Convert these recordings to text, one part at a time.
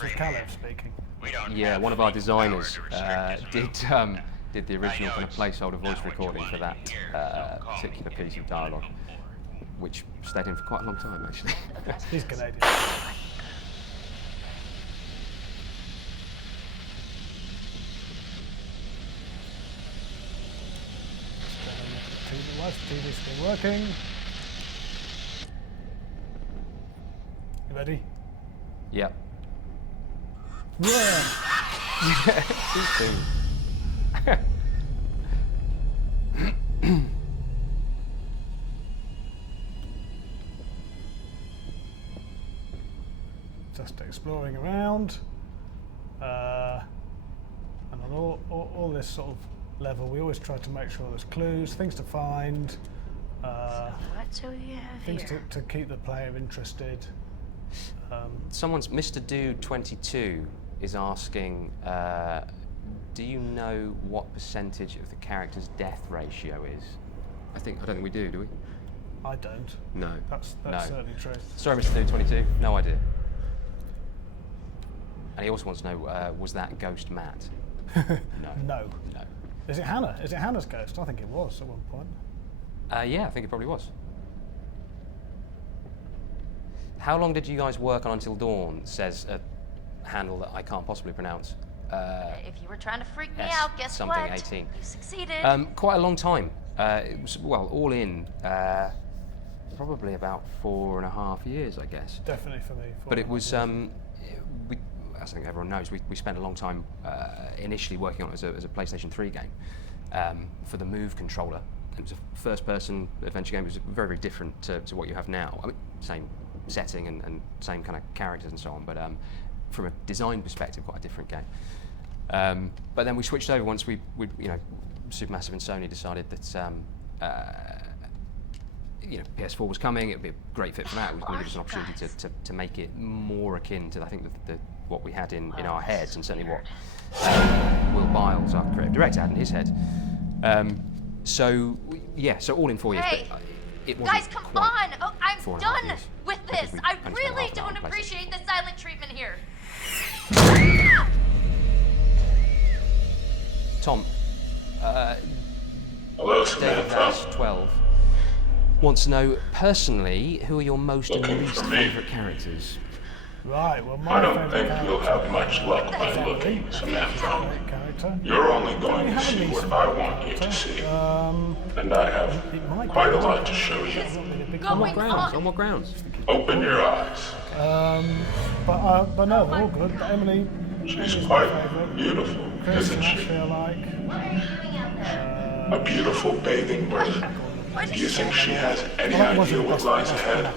This is Caleb speaking. Yeah, one of our designers did the original kind of placeholder voice recording for that particular piece of dialogue, which stayed in for quite a long time, actually. He's Canadian. TV's still working. You ready? Yep. Yeah! Too soon. Just exploring around. And on all this sort of level, we always try to make sure there's clues, things to find, things to keep the player interested. Mr. Dude 22 is asking, do you know what percentage of the character's death ratio is? I don't think we do we? I don't. No. That's no. certainly true. Sorry, Mr. Dude 22, no idea. And he also wants to know, was that ghost Matt? No. No. Is it Hannah? Is it Hannah's ghost? I think it was at one point. Yeah, I think it probably was. How long did you guys work on Until Dawn? Says a handle that I can't possibly pronounce. If you were trying to freak me out, guess something what? 18. You succeeded. Quite a long time. It was, well, all in, probably about 4.5 years, I guess. Definitely for me. But it was, as I think everyone knows, we spent a long time initially working on it as a PlayStation 3 game for the Move controller. It was a first-person adventure game. It was very, very different to what you have now. I mean, same setting and same kind of characters and so on, but from a design perspective, quite a different game. But then we switched over once we Supermassive and Sony decided that PS4 was coming. It would be a great fit for that. It was going to give us an opportunity to make it more akin to, I think, what we had in our heads, and certainly what Will Biles, our creative director, had in his head. So all in 4 years. Hey, but it wasn't guys, come on! Oh, I'm 4.5 done years, with because this. we I only spent really half an hour don't on PlayStation. appreciate the silent treatment here. Tom, Hello, David Vass, 12, wants to know, personally, who are your most and least favourite characters? Right, well, my I don't favourite think you'll character have much luck by looking, Samantha. character. You're only going We to have a see least what I favourite want you to character. see. It And I have might quite a be lot to show you. On what Going grounds? on. On what grounds? Open your eyes. But no, they're all good. But Emily, She's Emily's quite my favourite. beautiful, Chris isn't and she? Ashley I like. A beautiful bathing bird. Do you think she has any idea what lies ahead?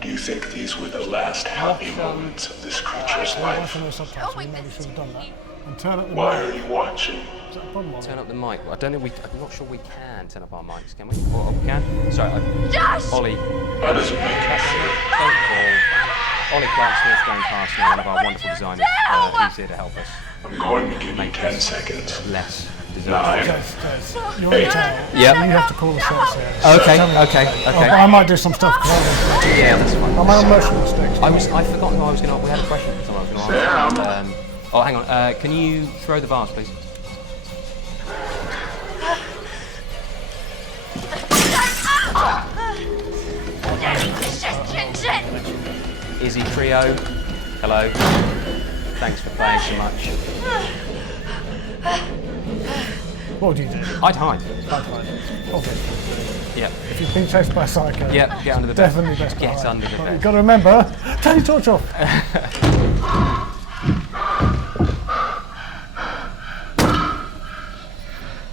Do you think these were the last happy moments of this creature's life? Watching those subtitles, we maybe should have done that. And turn up the Why mic. are you watching? Is that a problem? Turn up the mic. I don't know. I'm not sure we can turn up our mics, can we? Or we can? Sorry, Josh! Ollie. How does it make you feel? Don't fall. Ollie Clark-Smith going past now, one of our wonderful designers. He's here to help us. I'm going to give you 10 seconds. Less. 9. You're in town. Yep. You have to call the shots here. Okay. I might do some stuff. Yeah, that's fine. I might emotional mistakes. I forgot who I was going to. We had a question for someone I was going to ask. Hang on. Can you throw the vase, please? Shit! Izzy Trio. Hello. Thanks for playing so much. What would you do? I'd hide. Okay. Yeah. If you've been chased by a psycho, Yeah. Get under the bed. definitely best to Get hide. under the But bed. you've got to remember, turn your torch off.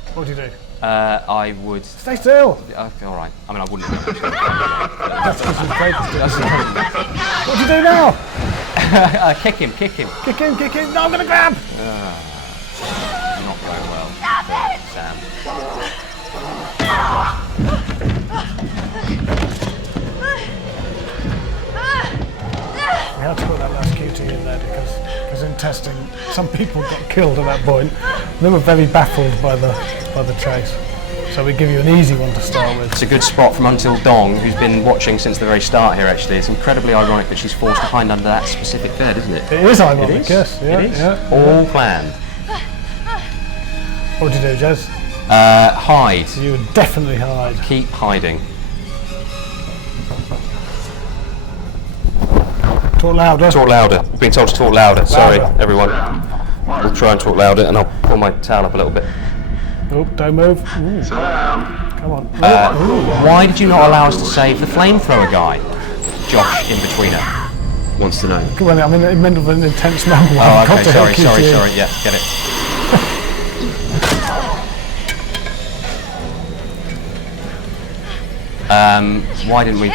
What would you do? I would. Stay still. Okay, all right. I mean, I wouldn't. That's because you're afraid to do. What do you do now? Kick him. Kick him. No, I'm going to grab. Not very well. For Sam. We had to put that last QT in there because in testing, some people got killed at that point. They were very baffled by the chase. So we give you an easy one to start with. It's a good spot from Until Dawn, who's been watching since the very start here, actually. It's incredibly ironic that she's forced to hide under that specific bed, isn't it? It is ironic, It is? yes. Yeah, It is? yeah. All planned. What would you do, Jez? Hide. You would definitely hide. Keep hiding. Talk louder. Talk louder. Being told to talk louder. Sorry, Louder. everyone. We'll try and talk louder, and I'll pull my towel up a little bit. Oh, don't move. Ooh. Come on. Ooh. Why did you not allow us to save the flamethrower guy? Josh, in betweener, wants to know. Well, I'm in the middle of an intense moment. Oh, okay. Sorry. Yeah, get it. Why didn't we?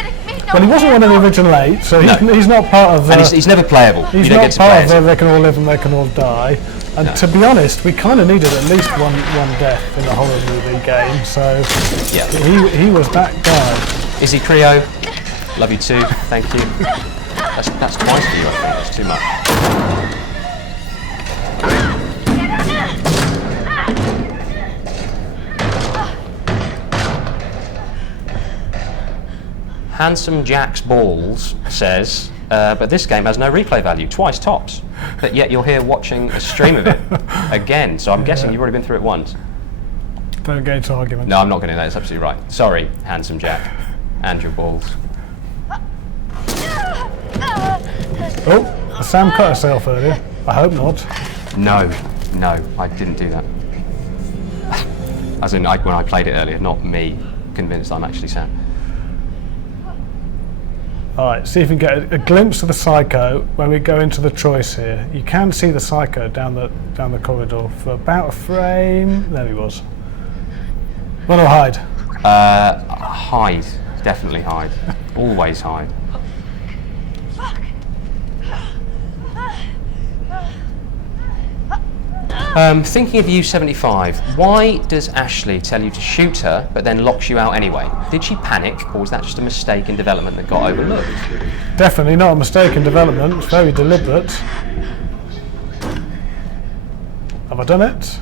Well, he wasn't one of the original 8, so he's not part of the... And he's never playable. He's you don't not get to play part of it. the they can all live and they can all die. And to be honest, we kind of needed at least one death in the horror movie game, so Yeah. he was that guy. Is he Creo? Love you too. Thank you. That's twice for you, I think. That's too much. Handsome Jack's Balls says, but this game has no replay value, twice tops. But yet you're here watching a stream of it again, so I'm guessing you've already been through it once. Don't get into arguments. No, I'm not going to. That's absolutely right. Sorry, Handsome Jack. And your balls. Oh, Sam cut herself earlier. I hope not. No, I didn't do that. As in, when I played it earlier, not me convinced I'm actually Sam. Alright, see if we can get a glimpse of the Psycho when we go into the choice here. You can see the Psycho down the corridor for about a frame. There he was. Run or hide? Hide. Definitely hide. Always hide. Thinking of U75, why does Ashley tell you to shoot her but then locks you out anyway? Did she panic, or was that just a mistake in development that got overlooked? Definitely not a mistake in development. It's very deliberate. Have I done it?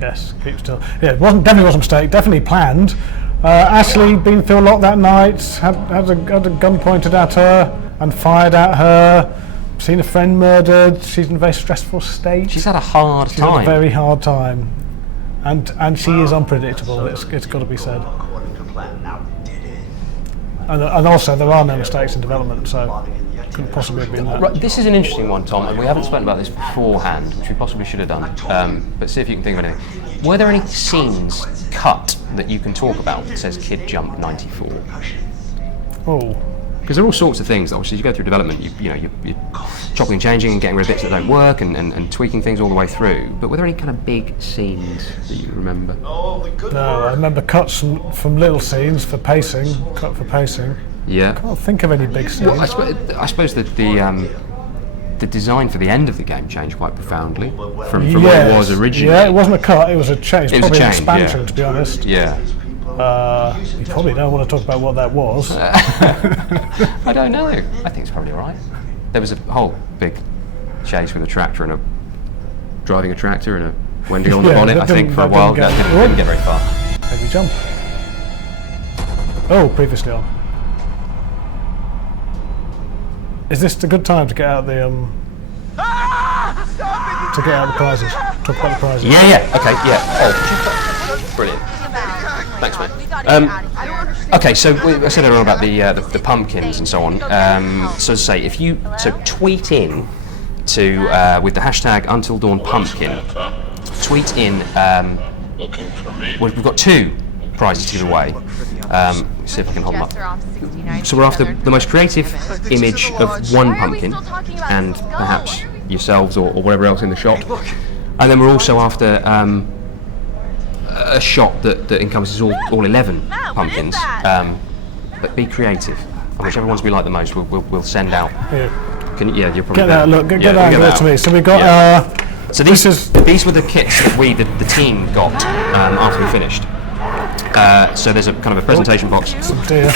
Yes, keep still. Yeah, it definitely wasn't a mistake, definitely planned. Ashley been through a lot that night, had a gun pointed at her and fired at her. Seen a friend murdered. She's in a very stressful state. She's had a hard She's had time. a very hard time, and she is unpredictable. It's got to be said. And also there are no mistakes in development, so couldn't possibly have been that. Right, this is an interesting one, Tom, and we haven't spoken about this beforehand, which we possibly should have done. But see if you can think of anything. Were there any scenes cut that you can talk about that says Kid Jump 94? Oh. Because there are all sorts of things that obviously as you go through development, you're chopping and changing and getting rid of bits that don't work and tweaking things all the way through. But were there any kind of big scenes that you remember? No, I remember cuts from little scenes for pacing. Cut for pacing. Yeah. I can't think of any big scenes. Well, I suppose that the design for the end of the game changed quite profoundly from what it was originally. Yeah, it wasn't a cut, it was a change. It was Probably a an change, expansion, yeah. to be honest. Yeah. You probably don't want to talk about what that was. I don't know. I think it's probably all right. There was a whole big chase with a tractor and driving a tractor and a Wendigo on the bonnet, I think, for a while. That didn't get very far. Maybe jump. Oh, previously on. Is this a good time to get out the prizes? Talk about the prizes. Yeah. Okay. Yeah. Oh, brilliant. Thanks, mate. Okay, so I said earlier about the pumpkins and so on. So as I say, tweet in to with the hashtag Until Dawn Pumpkin. Tweet in. We've got 2 prizes to give away. See if I can hold them up. So we're after the most creative image of one pumpkin, and perhaps yourselves or whatever else in the shot. And then we're also after a shot that encompasses all 11 pumpkins. But be creative. And whichever ones we like the most, we'll send out. Yeah. You're probably Get that. Look. Get that over to me. So we got. So these were the kits that the team got after we finished. So there's a kind of a presentation box Some deer.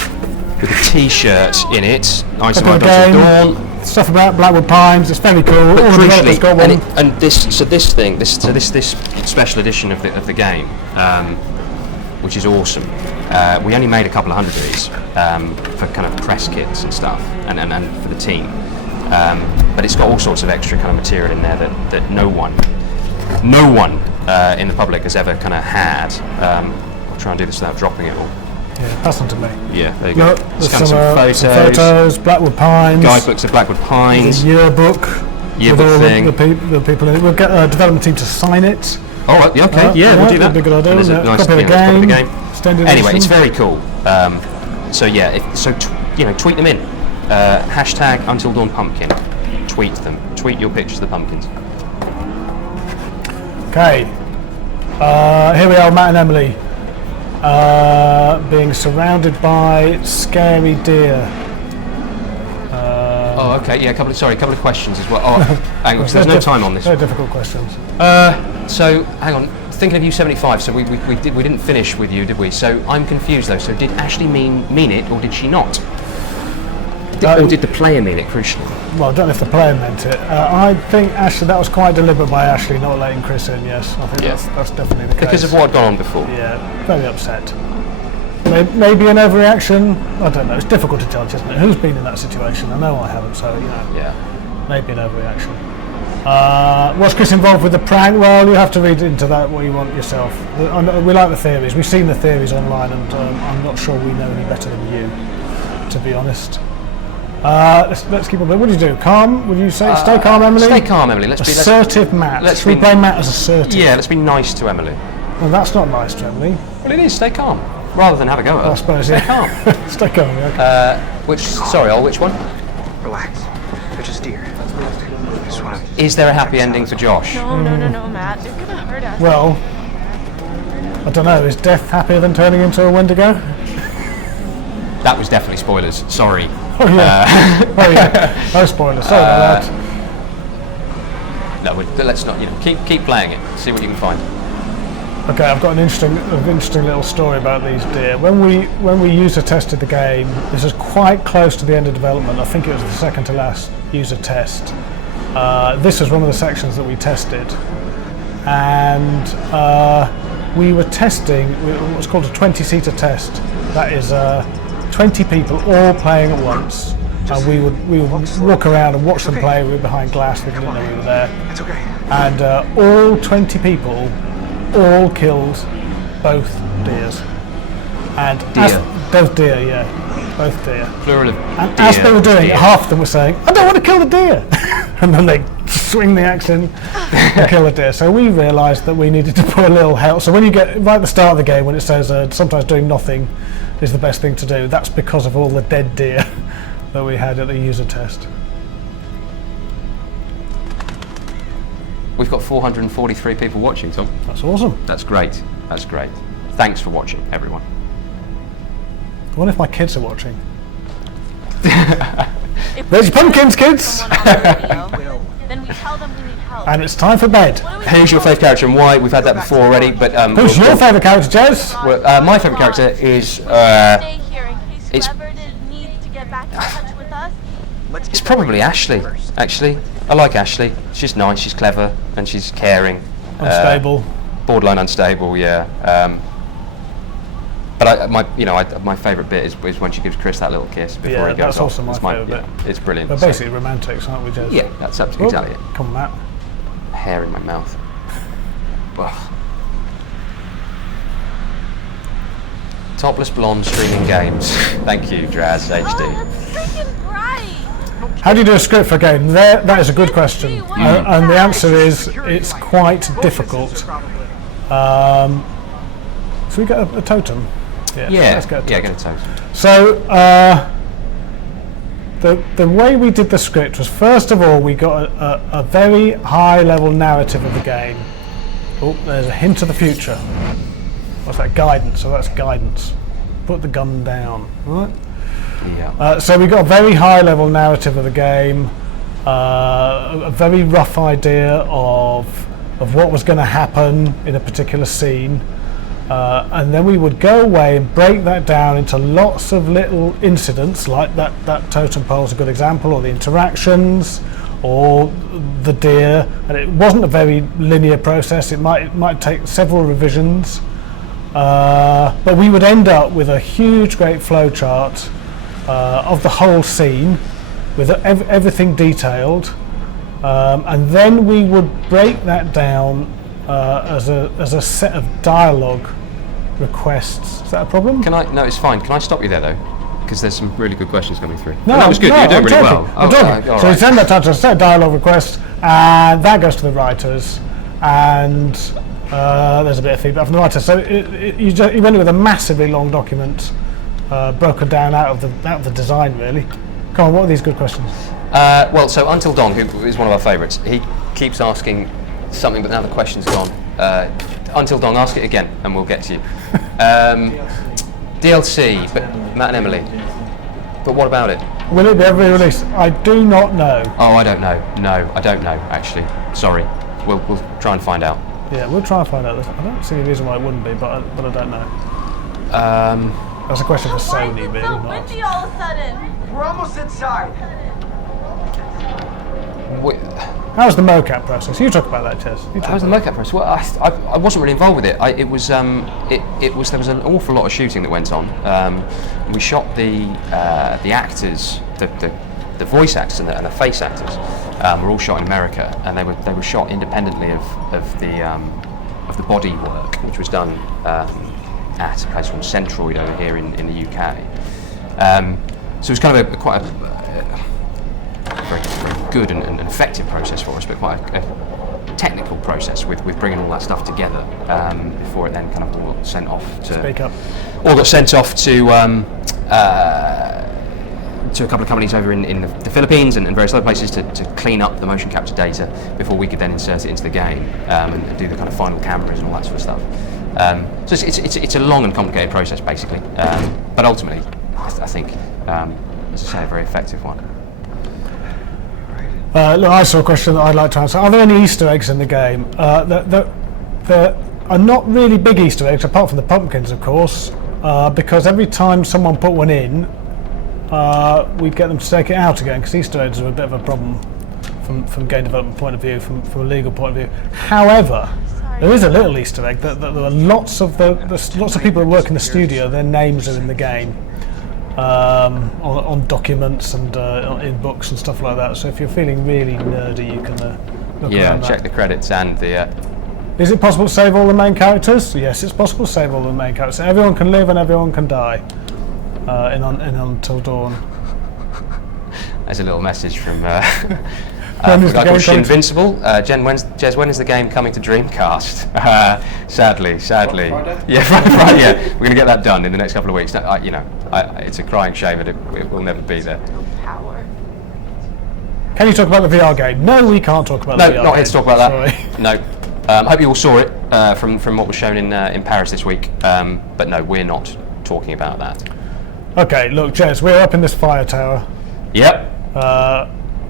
with a T-shirt in it. I Couple of survived Until game, Dawn. Stuff about Blackwood Pines. It's very cool. All the developers got one. This special edition of the game which is awesome. We only made a couple of hundred of these for kind of press kits and stuff, and for the team. But it's got all sorts of extra kind of material in there that no one in the public has ever kind of had. I'll try and do this without dropping it all. Yeah, pass them to me. Yeah, there you go. Look, It's there's kind of some photos, Blackwood Pines. guidebooks of Blackwood Pines. The yearbook. Yearbook with all thing. the people in it. We'll get a development team to sign it. Oh, right, yeah, okay, we'll do that. That'd be a good idea. And there's a Isn't it? nice, Copy of the copy of the game. Extended Anyway, it's edition. very cool. So yeah, tweet them in. Hashtag Until Dawn Pumpkin. Tweet them. Tweet your pictures of the pumpkins. Okay. Here we are, Matt and Emily, being surrounded by scary deer. Oh, okay. Yeah, a couple of questions as well. Oh, hang on, 'cause there's no time on this. Very difficult questions. So hang on. Thinking of you 75. So we didn't finish with you, did we? So I'm confused though. So did Ashley mean it, or did she not? Or did the player mean it? Crucially. Well, I don't know if the player meant it. I think Ashley, that was quite deliberate by Ashley not letting Chris in. Yes, I think that's definitely the case. Because of what had gone on before. Yeah, very upset. Maybe an overreaction. I don't know. It's difficult to judge, isn't it? Who's been in that situation? I know I haven't, so Yeah. maybe an overreaction. Was Chris involved with the prank? Well, you have to read into that what you want yourself. We like the theories. We've seen the theories online, and I'm not sure we know any better than you, to be honest. Let's keep on. What do you do? Calm? Would you say stay calm, Emily? Stay calm, Emily. Assertive Matt. let's Should we be- blame Matt as assertive? Yeah, let's be nice to Emily. Well, that's not nice to Emily. Well, it is. Stay calm, rather than have a go at her. I suppose. Stay Yeah. calm. Stay calm. Okay. Which one? Relax. They're just deer. Just wanna... Is there a happy ending for Josh? No, Matt. They're gonna hurt us. Well, I don't know. Is death happier than turning into a Wendigo? That was definitely spoilers. Sorry. Oh yeah. Oh yeah. No spoilers. Sorry about that. No, let's not. Keep playing it. See what you can find. Okay, I've got an interesting little story about these deer. When we user tested the game, this is quite close to the end of development. I think it was the second to last user test. This was one of the sections that we tested, and we were testing what's called a 20-seater test. That is 20 people all playing at once. And we would walk around and watch them play. We were behind glass. We didn't know we were there. It's okay. And all 20 people all killed both deers. And both deer, yeah, both deer. Plural of And deer, as they were doing it, deer. half of them were saying, "I don't want to kill the deer," and then they swing the axe in and kill the deer. So we realised that we needed to put a little help. So when you get right at the start of the game, when it says sometimes doing nothing is the best thing to do, that's because of all the dead deer that we had at the user test. We've got 443 people watching, Tom. That's awesome. That's great. That's great. Thanks for watching, everyone. I wonder if my kids are watching. There's your pumpkins, kids! Then we tell them we need help. And it's time for bed. What do we Who's your do? favourite character and why? We've had that before already, but Who's your favourite character, Jez? my favourite character is Stay here in case it's- whoever needs to get back in touch with us. it's probably Ashley. Actually, I like Ashley. She's nice. She's clever and she's caring. Unstable. Borderline unstable, yeah. But my favourite bit is when she gives Chris that little kiss before Yeah, he goes that's off. also my It's favourite bit. It's brilliant. We're So- basically romantics, aren't we, Jez? yeah, that's absolutely Oh, exactly it. come on, Matt. Hair in my mouth. Ugh. Topless blonde streaming games. Thank you, Draz HD. Oh, that's freaking bright. How do you do a script for a game? That is a good question. And the answer is it's quite difficult. So we get a totem? Yeah, let's get a totem. get a totem. So the way we did the script was, first of all, we got a very high level narrative of the game. Oh, there's a hint of the future. What's that? Guidance. So that's guidance. Put the gun down. Right. Yeah. So we got a very high level narrative of the game, a very rough idea of what was going to happen in a particular scene, and then we would go away and break that down into lots of little incidents, like that totem pole is a good example, or the interactions, or the deer. And it wasn't a very linear process. It might take several revisions. but we would end up with a huge, great flowchart of the whole scene with everything detailed, and then we would break that down as a set of dialogue requests. Is that a problem? No, it's fine. Can I stop you there though? Because there's some really good questions coming through. No, that was good. You're doing really well. I'm talking. So we send that to a set of dialogue requests, and that goes to the writers, and there's a bit of feedback from the writers. So you went with a massively long document, broken down out of the design really. Come on, what are these good questions? Well, so Until Dawn, who is one of our favourites, he keeps asking something, but now the question's gone. Until Dawn, ask it again, and we'll get to you. DLC, but Matt and Emily. But what about it? Will it be ever released? I do not know. Oh, I don't know. No, I don't know, actually. Sorry. We'll try and find out. Yeah, we'll try and find out. I don't see any reason why it wouldn't be, but I don't know. That's a question for Sony, really. Why is it so windy all of a sudden? We're almost inside. How's the mocap process? You talk about that, Jez. How's the mocap process? Well, I wasn't really involved with it. There was an awful lot of shooting that went on. We shot the actors, the voice actors and the face actors. Were all shot in America, and they were shot independently of the body work, which was done at a place called Centroid over here in the UK. So it was kind of quite a very good and effective process for us, but quite a technical process with bringing all that stuff together before it then kind of all got sent off to. Speak up. All got sent off to a couple of companies over in the Philippines and various other places to clean up the motion capture data before we could then insert it into the game and do the kind of final cameras and all that sort of stuff. So it's a long and complicated process basically, but ultimately I think, as I say, a very effective one. Look, I saw a question that I'd like to answer. Are there any Easter eggs in the game? There are not really big Easter eggs, apart from the pumpkins, of course, because every time someone put one in, we'd get them to take it out again, because Easter eggs are a bit of a problem from game development point of view, from a legal point of view. However, there is a little Easter egg that there are lots of people who work in the studio. Their names are in the game. On documents and in books and stuff like that. So if you're feeling really nerdy, you can look around check that. the credits and the. Is it possible to save all the main characters? Yes, it's possible to save all the main characters. Everyone can live and everyone can die in Until Dawn. There's a little message from a When is the guy game called coming to- Shinvincible. Jez, when is the game coming to Dreamcast? Sadly. Friday? Yeah, Friday. Yeah, we're going to get that done in the next couple of weeks. It's a crying shame that it will never be there. Power. Can you talk about the VR game? No, we can't talk about the VR game. No, not here to talk about that. Sorry. No. Hope you all saw it from what was shown in Paris this week. But no, we're not talking about that. Okay, look, Jez, we're up in this fire tower. Yep.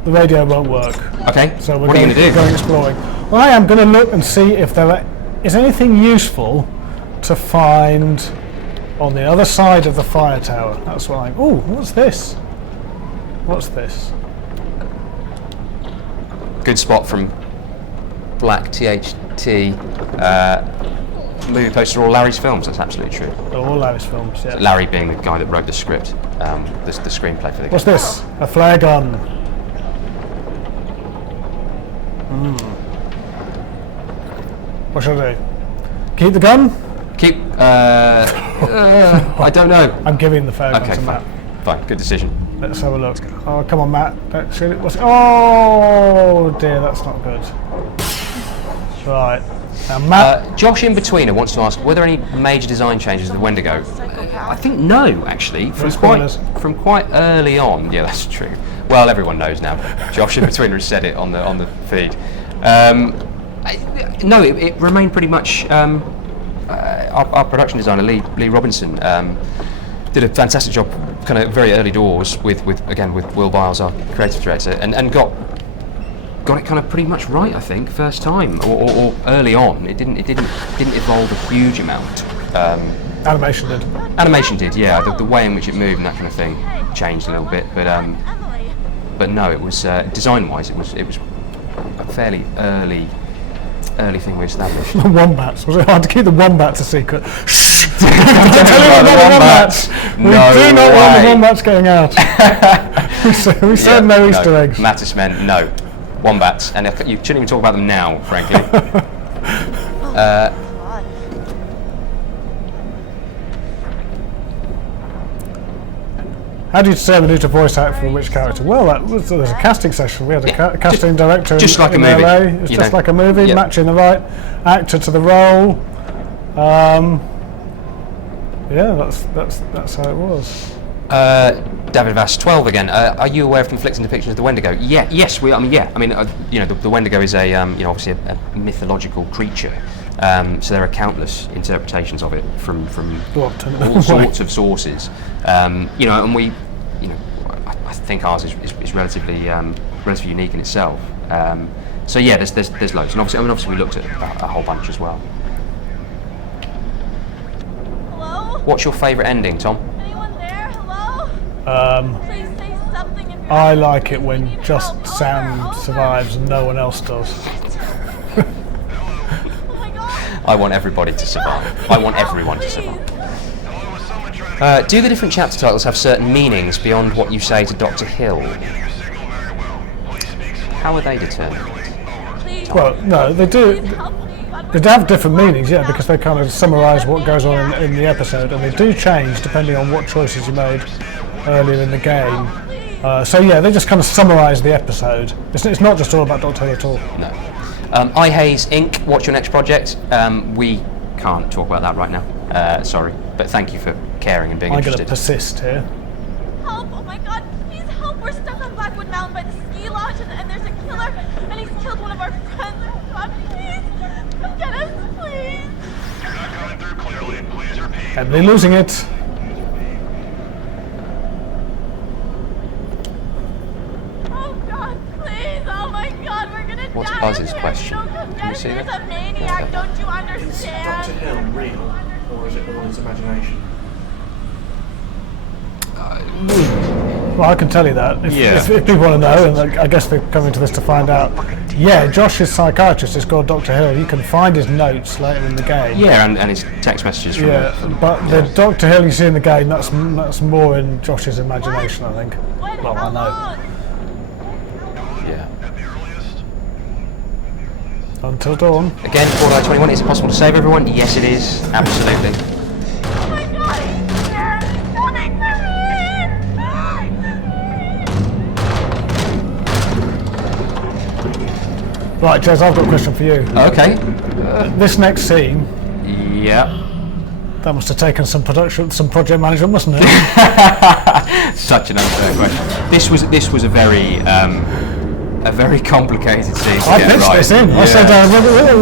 The radio won't work. Okay. So what are you going to do? Going exploring. Well, I am going to look and see if there is anything useful to find on the other side of the fire tower. That's what I'm. Oh, what's this? What's this? Good spot from Black THT. Movie poster, all Larry's films. That's absolutely true. All Larry's films. Yeah. Larry being the guy that wrote the script, the screenplay for the game. What's this? A flare gun. What should I do? Keep the gun? Keep. I don't know. I'm giving the flare gun Okay, to Matt. fine. Good decision. Let's have a look. Oh, come on, Matt. Let's see what's. Oh dear, that's not good. Right. Now, Matt. Josh in Betweener wants to ask: were there any major design changes to the Wendigo? I think no, actually. From quite early on. Yeah, that's true. Well, everyone knows now. Josh in Betweener has said it on the feed. No, it remained pretty much. Our production designer Lee Robinson did a fantastic job, kind of very early doors with Will Biles, our creative director, and got it kind of pretty much right, I think, first time or early on. It didn't evolve a huge amount. Animation did. Animation did, yeah. The way in which it moved and that kind of thing changed a little bit, but no, it was design-wise, it was a fairly early thing we established. The wombats. Was it hard to keep the wombats a secret? Shh. I'm telling you about the wombats. We do not want the wombats getting out. we said no Easter eggs. Mattis men, no. Wombats. And you shouldn't even talk about them now, frankly. How do you determine who to voice act for which character? Well, there's a casting session. We had a casting director just in, like in a movie. LA. It's just like a movie, matching the right actor to the role. Yeah, that's how it was. David Vass, 12 again. Are you aware of conflicting depictions of the Wendigo? Yes. The Wendigo is a obviously a mythological creature. So there are countless interpretations of it from all sorts of sources. And we, I think ours is relatively unique in itself. So yeah, there's loads, and obviously we looked at a whole bunch as well. Hello? What's your favourite ending, Tom? Anyone there? Hello? Please say something if you're I like it when just Sam survives and no one else does. Oh my god. I want everybody to survive. I want everyone to survive. Do the different chapter titles have certain meanings beyond what you say to Dr. Hill? How are they determined? Please. Well, no, they do. Please help me. God, They have different meanings, yeah, because they kind of summarise what goes on in the episode, and they do change depending on what choices you made earlier in the game. So yeah, they just kind of summarise the episode. It's not just all about Doctor Who at all. No. iHaze Inc. What's your next project? We can't talk about that right now. Sorry, but thank you for caring and being I'm going interested. to persist here. help. Oh my god. Please help. We're stuck on Blackwood Mountain by the ski lodge, and there's a killer, and he's killed one of our friends. Oh god, please. Come get us, please. You're not coming through clearly. Please repeat. Emily losing it. Oh god, please. Oh my god, we're gonna What's die. Buzz's if we question? don't come Can get you us. see There's that? a maniac. Don't you Dr. understand? Hill real, or is it all his imagination? Well, I can tell you that. If people want to know, and I guess they're coming to this to find out. Yeah, Josh's psychiatrist is called Dr. Hill. You can find his notes later in the game. Yeah, and his text messages from But the Dr. Hill you see in the game, that's more in Josh's imagination, I think. What? Well, How I know. long? Yeah. Until dawn. Again, 4/21, is it possible to save everyone? Yes, it is. Absolutely. Oh my god, he's here. He's coming for me. Right, Jez, I've got a question for you. Okay. This next scene, Yeah. that must have taken some project management, mustn't it? Such an unfair question. This was a very complicated scene to I get pitched right. this in. I Yeah. said,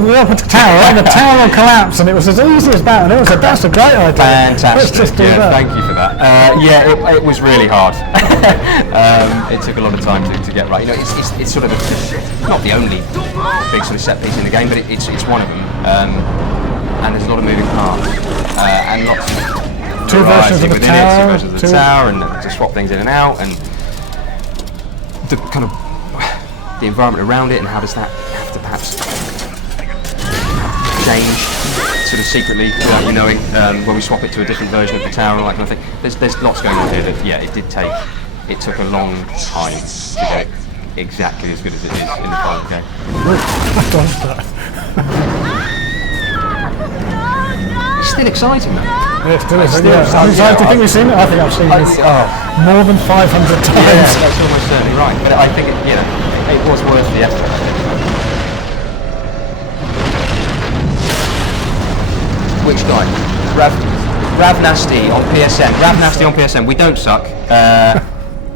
we're up at the tower, and the tower will collapse, and it was as easy as that. And it was that's a great idea. Let's Fantastic. just do Yeah, that. thank you for that. It was really hard. It took a lot of time to get right. It's sort of not the only big sort of set piece in the game, but it's one of them. And there's a lot of moving parts and lots of Two versions of the within tower, it, two versions of the tower, and to swap things in and out, and the kind of the environment around it, and how does that have to perhaps change sort of secretly without you knowing when we swap it to a different version of the tower and all that kind of thing. There's lots going on here that it took a long time to get exactly as good as it is in the final game. It's still exciting though. Yeah, it still is. Still, Yeah. yeah, Do you think we've seen it? I think I've seen this more than 500 times. Yeah, that's almost certainly right. But I think it was worth the effort. Which guy? Rav Nasty on PSN. Rav Nasty on PSN. We don't suck.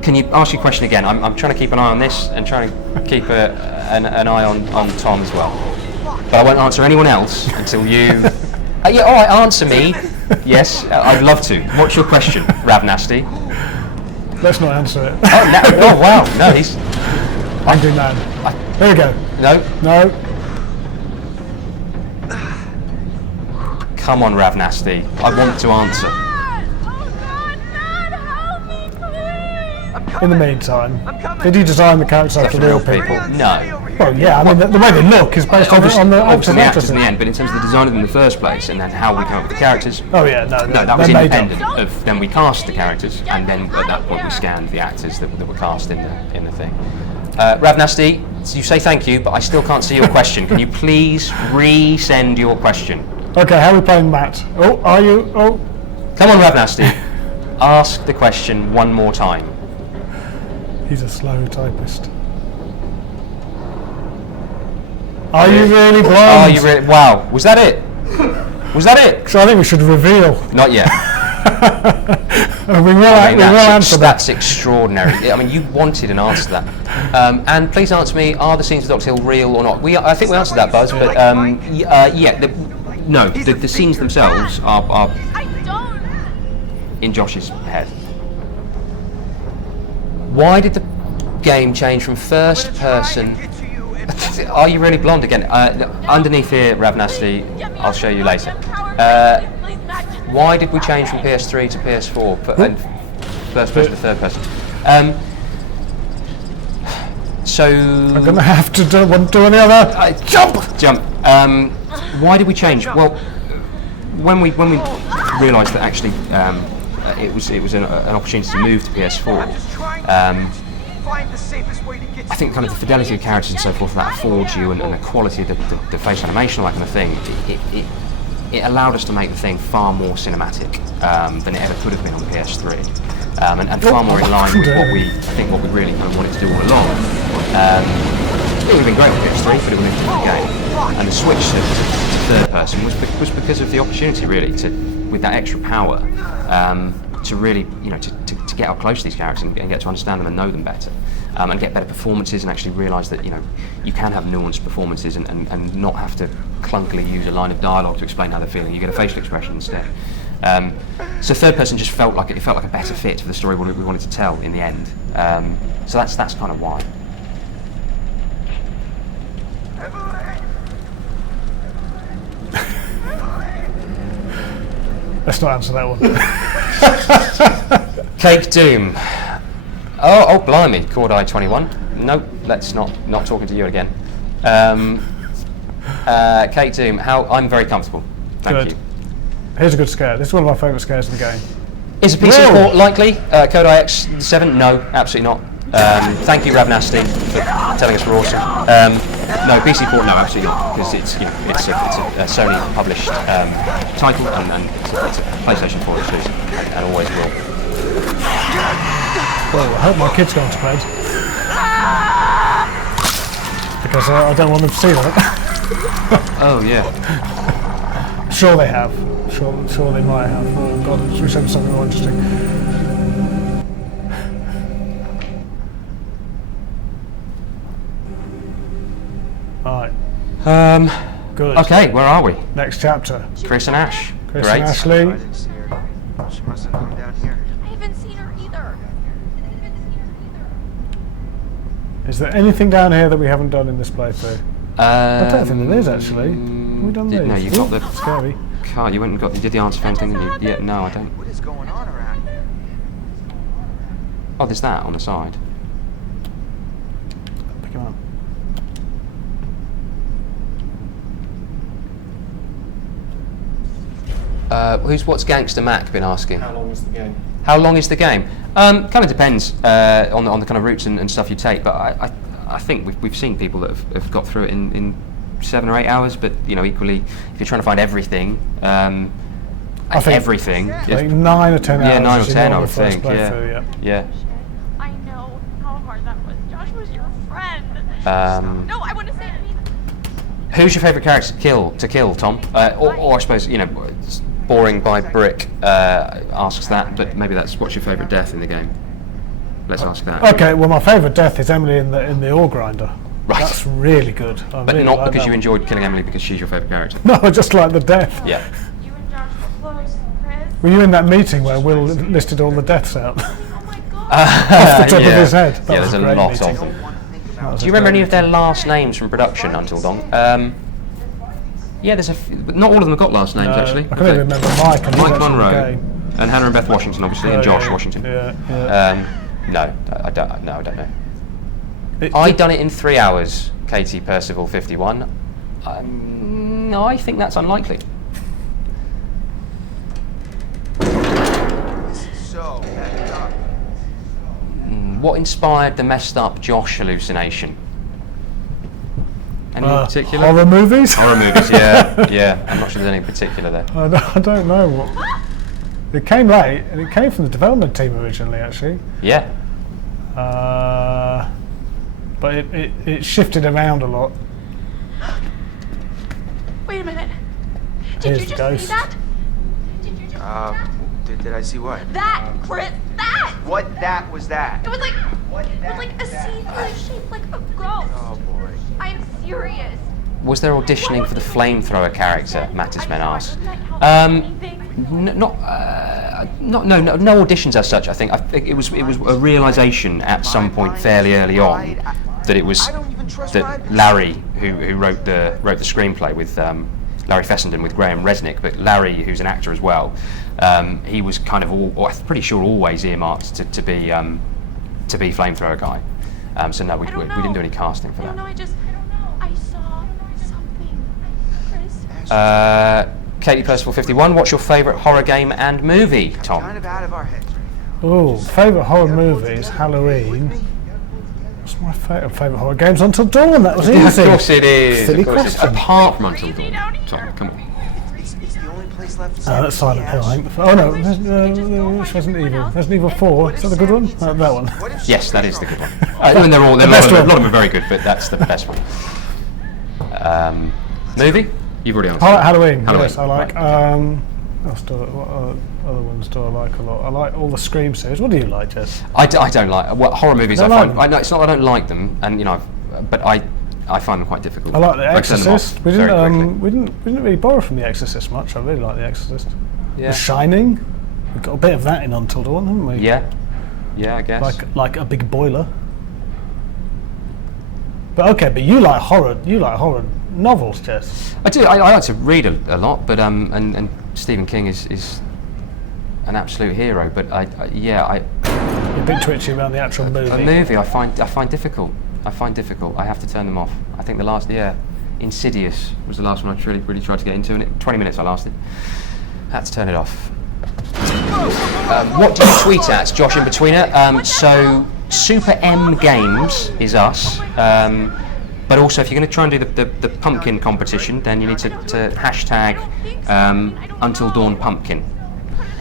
Can you ask your question again? I'm trying to keep an eye on this and trying to keep an eye on Tom as well. But I won't answer anyone else until you. All right, answer me. Yes, I'd love to. What's your question, Rav Nasty? Let's not answer it. Oh wow, no, he's. Angry man. There you go. No. No. Come on, Rav Nasty. I want to answer. Oh god, Dad, help me, please. In the meantime, did you design the characters after real people? No. Well, yeah, I mean, the way they look is based on the obviously the actors in the thing. end, but in terms of the design of them in the first place, and then how we come up with the characters. Oh, yeah, no, that was they're made up. independent of. Then we cast the characters, and then at that point we scanned the actors that were cast in the thing. Rav Nasty, you say thank you, but I still can't see your question. Can you please resend your question? Okay, how are we playing Matt? Oh, are you? Oh. Come on, Rav Nasty. Ask the question one more time. He's a slow typist. Are you really blind? Are you really? Wow, was that it? Was that it? So I think we should reveal. Not yet. we will answer that. That's extraordinary. I mean, you wanted an answer to that. And please answer me: are the scenes of Doctor Hill real or not? I think we answered that, Buzz. But yeah, the scenes themselves are I don't. in Josh's head. Why did the game change from first person? Are you really blonde again? Underneath here, Rav Nasty, I'll show you later. Why did we change from PS3 to PS4 and first person to third person? So I'm going to have to do any other. Jump. Why did we change? Well, when we realised that actually it was an opportunity to move to PS4. I think kind of the fidelity of characters and so forth that affords you, and the quality of the face animation, all that kind of thing, it allowed us to make the thing far more cinematic than it ever could have been on PS3, and far more in line with what we really kind of wanted to do all along. It would have been great on PS3, but it would have been a different game. And the switch to third person was because of the opportunity, really, with that extra power, to really, to get up close to these characters and get to understand them and know them better, and get better performances, and actually realise that you can have nuanced performances and not have to clunkily use a line of dialogue to explain how they're feeling. You get a facial expression instead. So third person just felt like a better fit for the story we wanted to tell in the end. So that's kind of why. Let's not answer that one. Cake Doom. Oh, blimey, Cord-Eye 21. Nope, let's not talking to you again. Cake Doom, I'm very comfortable. Thank you. Here's a good scare. This is one of my favourite scares in the game. Is a PC port likely? Cord-Eye X7? No, absolutely not. Thank you, Rav Nasty, for telling us we're awesome. No, PC port, no, absolutely not, because it's a Sony published title, and it's a PlayStation 4 exclusive, and always will. Well, I hope my kids go on to bed, because I don't want them to see that. Oh yeah. Sure they have. Sure they might have. Oh God, we said something more interesting. Right. Good. Okay, where are we? Next chapter. Chris and Ash. Chris Great. and Ashley. I didn't see her. She must have come down here. I haven't seen her either. Is there anything down here that we haven't done in this playthrough? I don't think there is actually. Have we done these? No, you got the scary. card. You went and you did the answer phone thing, didn't you? Yeah, no, I don't. What is going on around here? Oh, there's that on the side. Pick him up. What's Gangster Mac been asking? How long is the game? How long is the game? Kind of depends on the kind of routes and stuff you take, but I think we've seen people that have got through it in 7 or 8 hours. But equally, if you're trying to find everything, I think everything, like 9 or 10 hours. yeah, 9 or is 10, I the would first think. playthrough, Yeah. I know how hard that was. Josh was your friend. No, I want to say, Who's your favourite character to kill, Tom? Or I suppose Boring by Brick asks that, but maybe that's what's your favourite death in the game? Let's ask that. Okay, well my favourite death is Emily in the ore grinder. Right. That's really good. But really not like because that you one. enjoyed killing Emily because she's your favourite character. No, I just like the death. Yeah. you and Josh were close, Chris. Were you in that meeting where Will listed all the deaths out? Oh my God. Off the top of his head. That was there's a great lot meeting. of them. That was Do a you remember great any of their last names from production until Dong? Yeah, but not all of them have got last names actually. I can only remember Mike and Mike Monroe and Hannah and Beth Washington, obviously, and Josh Washington. Yeah. No, I don't know. I done it in 3 hours, Katie Percival 51. No, I think that's unlikely. So, What inspired the messed up Josh hallucination? Any in particular? Horror movies? Horror movies, yeah, yeah. I'm not sure there's any particular there. I don't know what. It came late, and it came from the development team originally, actually. Yeah. But it shifted around a lot. Wait a minute. Did Here's you the just ghost. see that? Did you just did I see what? that, Chris? That! What that was that? It was like What that a was that? see-through shape like a ghost. Oh boy. I'm serious. Was there auditioning for the flamethrower character? Mattisman asked. No auditions as such. I think it was a realization at some point fairly early on that it was that Larry, who wrote the screenplay with Larry Fessenden with Graham Resnick, but Larry, who's an actor as well, he was kind of I'm pretty sure always earmarked to be flamethrower guy. So no, we didn't do any casting for I don't know. that. I saw something, Chris. Katie Percival 51. What's your favourite horror game and movie, Tom? Kind of out of our heads right now. Oh, favourite horror movie is Halloween. What's my favourite horror games? Until Dawn. That was easy. Of course it is. Silly Of course it is. question. Apart from Until Dawn. Tom, come on. It's the only place left. That's Silent Hill, I think. Oh no, which Resident Evil? Resident Evil 4. Is that the good one? That one. Yes, that is the good one. I mean, a lot of them are very good, but that's the best one. Movie? You've already answered. Halloween. Halloween, Yes, I like. What other ones do I like a lot? I like all the Scream series. What do you like, Jess? I don't like horror movies. Don't I like find them? I know it's not that I don't like them, and but I find them quite difficult. I like The I turn them off Exorcist. very We didn't really borrow from The Exorcist much. I really like The Exorcist. Yeah. The Shining. We've got a bit of that in Until Dawn, haven't we? Yeah, I guess. Like a big boiler. But okay, but you like horror. You like horror novels, Jess. I do. I like to read a lot, but and Stephen King is an absolute hero. But You're a bit twitchy around the actual movie. a movie I find difficult. I have to turn them off. I think the last Insidious was the last one I really tried to get into, and 20 minutes I lasted. Had to turn it off. What do you tweet at, Josh Inbetweener? So Super M Games is us. But also, if you're going to try and do the pumpkin competition, then you need to hashtag Until Dawn Pumpkin.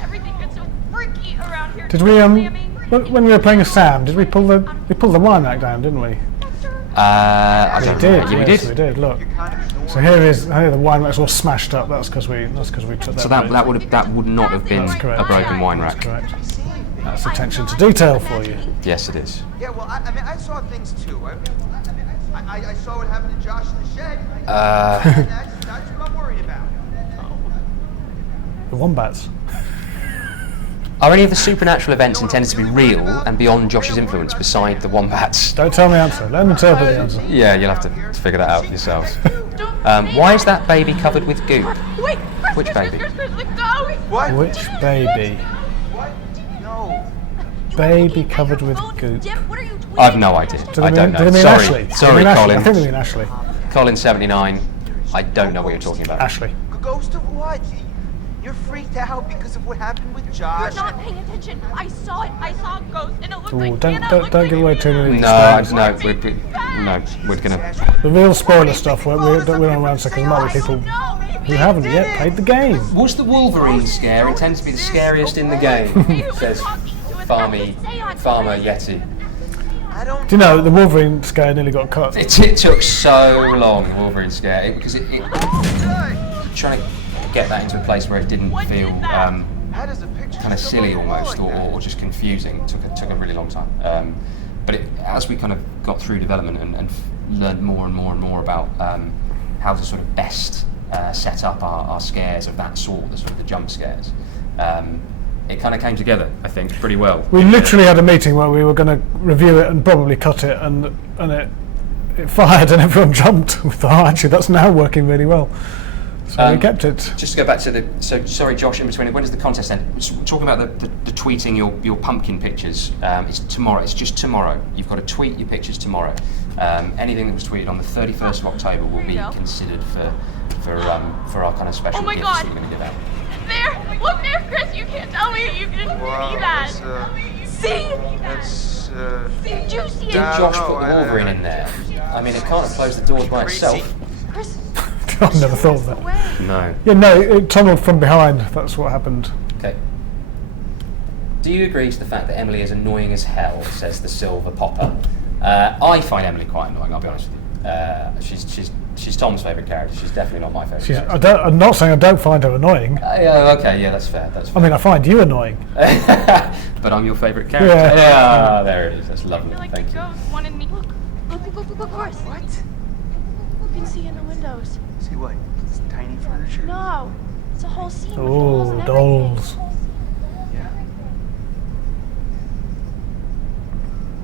Everything gets so freaky around here. Did we when we were playing as Sam? Did we pull the wine rack down? Didn't we? I don't know. Yeah, we Yes, did. we did. Look. So here the wine rack's all smashed up. That's because we took that. So that would not have been correct. a broken wine That's rack. correct. That's attention to detail for you. Yes, it is. Yeah, well, I mean, I saw things too. I saw what happened to Josh in the shed. That's what I'm worried about. The wombats. Are any of the supernatural events intended to be real and beyond Josh's influence beside the wombats? Don't tell me the answer. Let them interpret the answer. Yeah, you'll have to figure that out yourselves. Why is that baby covered with goop? Wait, Chris, Which baby? Chris, the ghost! What? Which baby? What? No. Baby covered with goop. Jim, what are you tweeting? I've no idea. Do I they don't mean, do know. they mean Sorry, Ashley? Do they sorry, mean Ashley? Colin. I think they mean Ashley. Colin 79. I don't know what you're talking about. Ashley. Ghost of what? You're freaked out because of what happened with You're Josh. not paying attention. I saw it. I saw a ghost, and it looked Ooh, like don't- Hannah. don't- looked don't like give away too many No, spoilers. we're gonna. The real spoiler stuff that we don't around because there might be people who haven't yet played the game. Was the Wolverine scare intended to be the scariest in the game? Says Farmer Yeti. I don't Do you know the Wolverine scare nearly got cut? It took so long, the Wolverine scare, because it trying to get that into a place where it didn't feel How does a picture kind of silly almost, like that? or just confusing. Took a really long time. But as we kind of got through development and learned more and more about how to sort of best set up our scares of that sort, the sort of the jump scares, it kind of came together, I think, pretty well. We literally had a meeting where we were going to review it and probably cut it, and it fired and everyone jumped. We thought, actually, that's now working really well. So we kept it. Just to go back to sorry, Josh, in between, when does the contest end? Talking about the tweeting your pumpkin pictures, it's tomorrow. It's just tomorrow. You've got to tweet your pictures tomorrow. Anything that was tweeted on the 31st of October will be considered for our kind of special gifts that we're going to give out. There! Look there, Chris! You can't tell me you can see that! See? That's, Did you see it? Did Josh put the Wolverine in there? I mean, it can't have closed the doors by itself. Chris, I've never thought of that. No. Yeah, no, it tunneled from behind. That's what happened. Okay. Do you agree to the fact that Emily is annoying as hell, says the Silver Popper? I find Emily quite annoying, I'll be honest with you. She's Tom's favourite character. She's definitely not my favourite character. I'm not saying I don't find her annoying. Okay, yeah, that's fair. I mean, I find you annoying. But I'm your favourite character. Yeah, there it is. That's lovely. like Thank the you. ghost wanted me. Look, Chris. What? You can see in the windows. See what? It's tiny furniture? No, it's a whole scene with dolls Oh, and dolls. Yeah.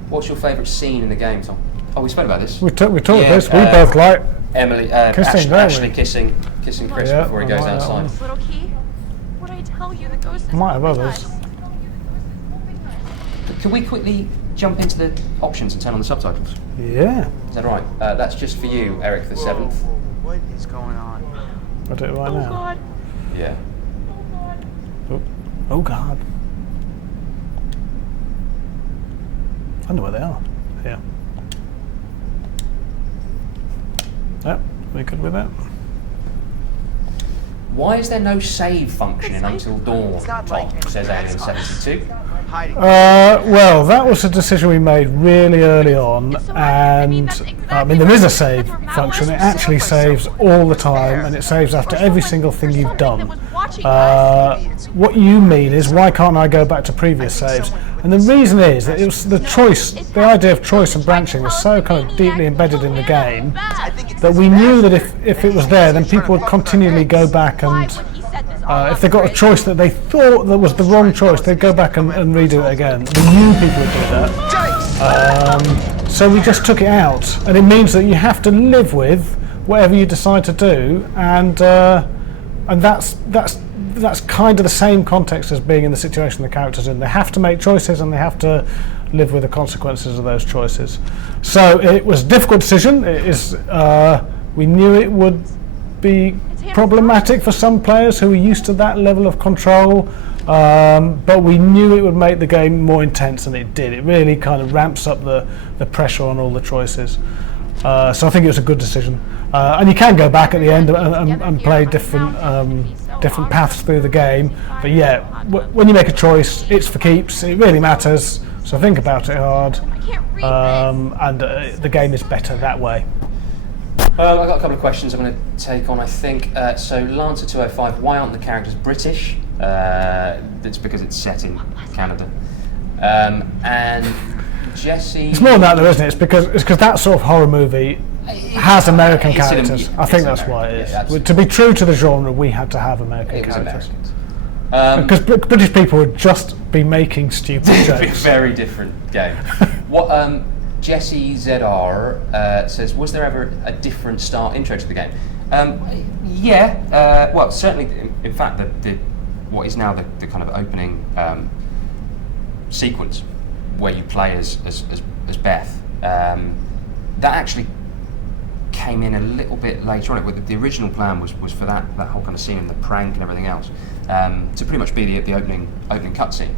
What's your favourite scene in the game, Tom? Oh, we spoke about this. We talked this. We both like Emily, kissing, don't Ashley we? kissing Chris Yeah, before he I goes like that outside. one. This little key. What did I tell you? The ghost is Might have helping others. us. Can we quickly jump into the options and turn on the subtitles? Yeah. Is that right? That's just for you, Eric the Whoa, Seventh. whoa, what is going on? I'll do it right Oh now. God. Yeah. Oh God. I know where they are. Yeah. Yep, we good with that. Why is there no save function in Until Dawn, Tom? Says Alien72. Hiding. Well, that was a decision we made really early on, and I mean there is a save function. It actually saves all the time, and it saves after every single thing you've done. What you mean is, why can't I go back to previous saves? And the reason is that it was the choice, the idea of choice and branching was so kind of deeply embedded in the game that we knew that if it was there, then people would continually go back and if they got a choice that they thought that was the wrong choice, they'd go back and redo it again. We knew people would do that. So we just took it out, and it means that you have to live with whatever you decide to do, and that's kind of the same context as being in the situation the character's in. They have to make choices, and they have to live with the consequences of those choices. So it was a difficult decision. It is. We knew it would be problematic for some players who are used to that level of control, but we knew it would make the game more intense, and it did. It really kind of ramps up the pressure on all the choices. So I think it was a good decision. And you can go back at the end and play different paths through the game. But yeah, when you make a choice, it's for keeps. It really matters. So think about it hard. And the game is better that way. I've got a couple of questions I'm going to take on, I think. So Lancer205, why aren't the characters British? It's because it's set in Canada. And Jesse... It's more than that though, isn't it? It's because that sort of horror movie has American characters. I think that's why it is. Yeah, to be true to the genre, we had to have American characters. Americans. Because British people would just be making stupid It'd be a jokes. very different game. What Jesse ZR says, was there ever a different start intro to the game? Yeah, well, certainly, in fact, what is now the kind of opening sequence where you play as Beth, that actually came in a little bit later on. The original plan was for that whole kind of scene and the prank and everything else to pretty much be the opening cutscene,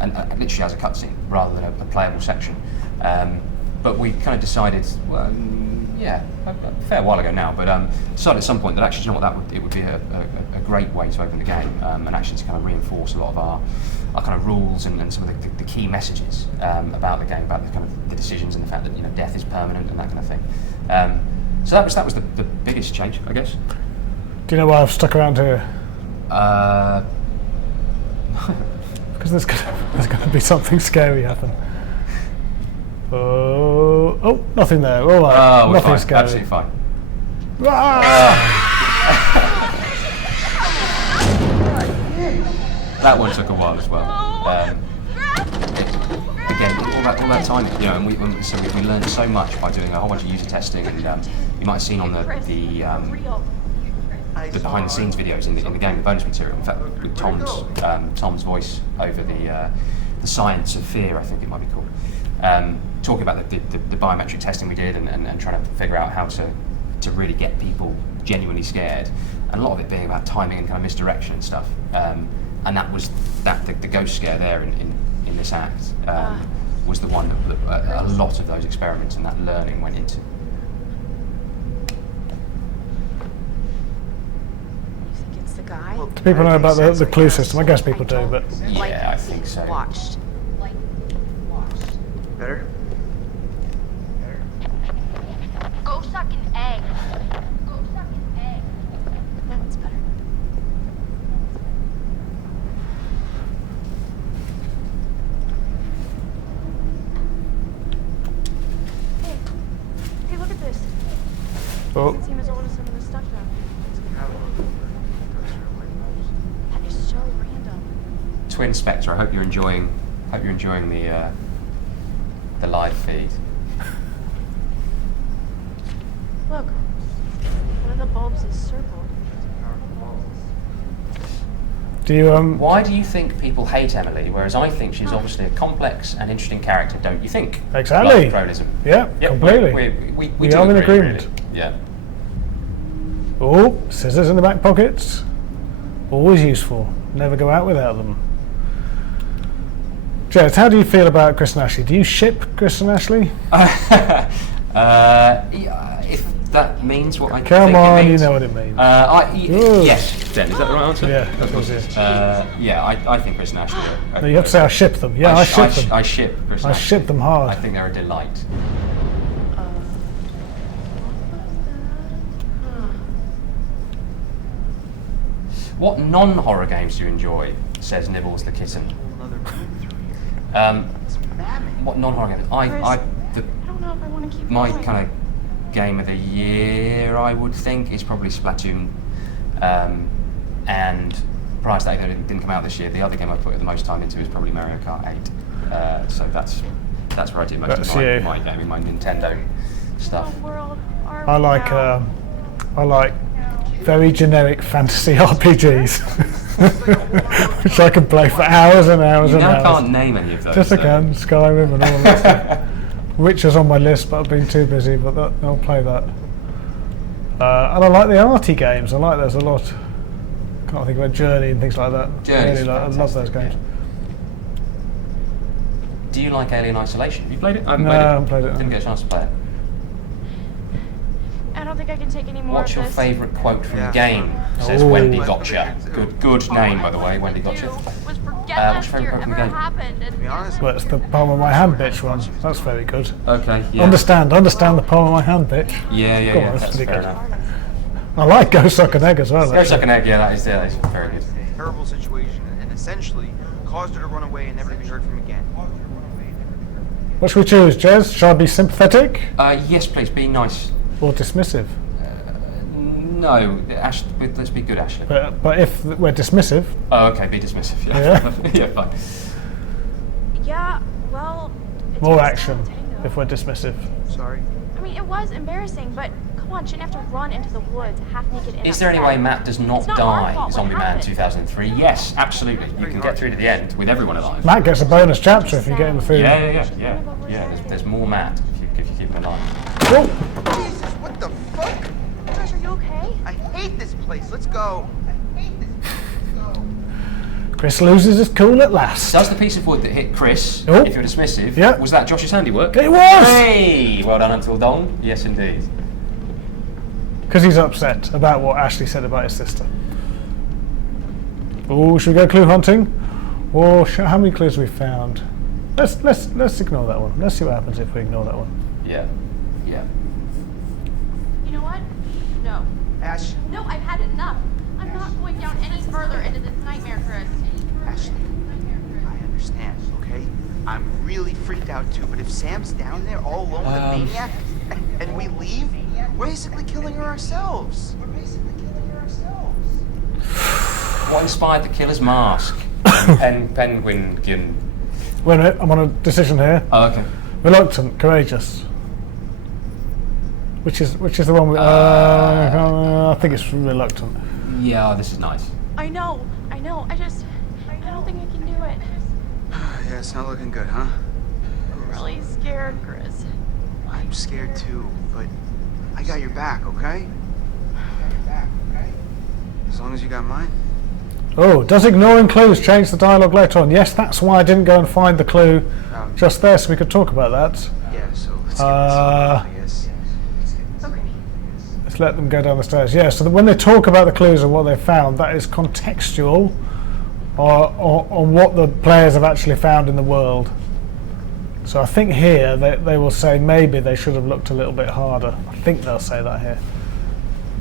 and it literally has a cutscene rather than a playable section. But we kind of decided, a fair while ago now, but decided at some point that actually, you know what, it would be a great way to open the game, and actually to kind of reinforce a lot of our kind of rules and some of the key messages about the game, about the kind of the decisions and the fact that death is permanent and that kind of thing. So that was the biggest change, I guess. Do you know why I've stuck around here? Because there's going to be something scary happen. Oh, nothing there. All right, nothing fine. scary. Absolutely fine. That one took a while as well. Again, all that time, and we learned so much by doing a whole bunch of user testing, and you might have seen on the behind-the-scenes videos in the game, the bonus material. In fact, with Tom's voice over the science of fear, I think it might be called. talking about the biometric testing we did and trying to figure out how to really get people genuinely scared, and a lot of it being about timing and kind of misdirection and stuff. And that was the ghost scare there in this act was the one that a lot of those experiments and that learning went into. You think it's the guy? Do people know about the clue system? I guess people do, but Yeah, I think so. Watched. Better? Go suck an egg. Go suck an egg. No, it's better. Hey, look at this. oh, Doesn't seem as old as some of the stuff though. That is so random. Twin Spectre, I hope you're enjoying the live feed. Look, one of the bulbs is circled. do you Why do you think people hate Emily, whereas I think she's obviously a complex and interesting character, don't you think? Exactly. Like pluralism. Yeah, Yep, completely. We We do are in agree, agreement. really. Yeah. Oh, scissors in the back pockets. Always useful. Never go out without them. Jez, how do you feel about Chris and Ashley? Do you ship Chris and Ashley? If that means what I Come think on, it you means. know what it means. Yes, then. Is that the right answer? Yeah, of course it is. I think Chris and Ashley are... No, you have to say I ship them. Yeah, I ship them. I ship Chris and I Ashley. ship them hard. I think they're a delight. What non-horror games do you enjoy? Says Nibbles the kitten. Another room through here. It's mammoth. What non-horror games? I don't know if I want to keep My going. kind of game of the year, I would think, is probably Splatoon. And prior to that, even though it didn't come out this year, the other game I put the most time into is probably Mario Kart 8. So that's where I do most That's of you. my gaming, my Nintendo stuff. What world are I we like now? I like very generic fantasy RPGs, which I can play for hours and hours You and now hours. can't name any of those. Yes, I though. can. Skyrim and all that stuff. Witcher's on my list, but I've been too busy. But I'll play that. And I like the arty games. I like those a lot. Can't think about Journey and things like that. Journey's I love those games. Do you like Alien Isolation? Have you played it? I No, I haven't played it. Didn't get a chance to play it. I don't think I can take any more What's of your this. favourite quote from Yeah. the game? Says Oh. Wendy Gotcha. Good name, by the way, Wendy Do Gotcha. was forget what's your last favourite year Pokemon ever game? happened. To be honest, Well, it's the palm of my hand bitch one. That's very good. Okay, yeah. Understand the palm of my hand bitch. Yeah, Go on, that's that's pretty fair good. enough. I like Go Suck an Egg as well. Go actually. Suck an Egg, yeah, that is very good. a terrible situation and essentially caused her to run away and never to be heard from again. What should we choose, Jez? Shall I be sympathetic Yes, please, be nice. or dismissive? No, let's be good, Ashley. But if we're dismissive, Oh, okay, be dismissive. Yeah. Yeah, fine. Yeah, well. it more takes action time to tango. if we're dismissive. Sorry. I mean, it was embarrassing, but come on, shouldn't have to run into the woods half naked. and Is there any upset. way Matt does not It's not our die, fault what Zombie Man happened. 2003? Yes, absolutely. You can get through to the end with everyone alive. Matt gets a bonus chapter if you get him the food. Yeah. There's more Matt if you keep him alive. Oh, Jesus, what the fuck? Josh, are you okay? I hate this place. Let's go. I hate this place. Let's go. Chris loses his cool at last. Does the piece of wood that hit Chris, Oh. if you're dismissive, Yeah. was that Josh's handiwork? It was! Hey! Well done until dawn. Yes, indeed. Because he's upset about what Ashley said about his sister. Oh, should we go clue hunting? Or how many clues have we found? Let's ignore that one. Let's see what happens if we ignore that one. Yeah. You know what? No. Ash, No, I've had enough. I'm not going down any further into this nightmare, Chris. Ashley, I understand, okay? I'm really freaked out too, but if Sam's down there all alone with a maniac and we leave, we're basically killing her ourselves. What inspired the killer's mask? Penguin. Wait a minute, I'm on a decision here. Oh, okay. Reluctant, courageous. Which is the one with, I think it's reluctant. Yeah, this is nice. I know. I don't think I can do it. Yeah, it's not looking good, huh? really scared, Chris. I'm scared too, but I got your back, okay? As long as you got mine. Oh, does ignoring clues change the dialogue later on? Yes, that's why I didn't go and find the clue just there, so we could talk about that. Yeah, so let's get this on, I guess. Okay. Let's let them go down the stairs. Yeah, so when they talk about the clues and what they found, that is contextual on what the players have actually found in the world. So I think here they will say maybe they should have looked a little bit harder. I think they'll say that here.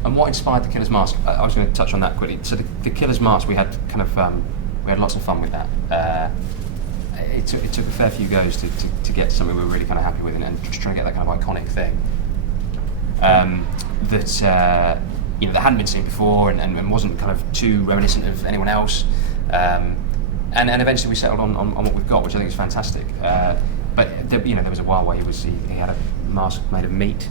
And what inspired the Killer's Mask? I was going to touch on that quickly. So the Killer's Mask, we had kind of we had lots of fun with that. It took a fair few goes to get something we were really kind of happy with, and just trying to get that kind of iconic thing that that hadn't been seen before and wasn't kind of too reminiscent of anyone else. And eventually we settled on what we've got, which I think is fantastic. But there was a while where he had a mask made of meat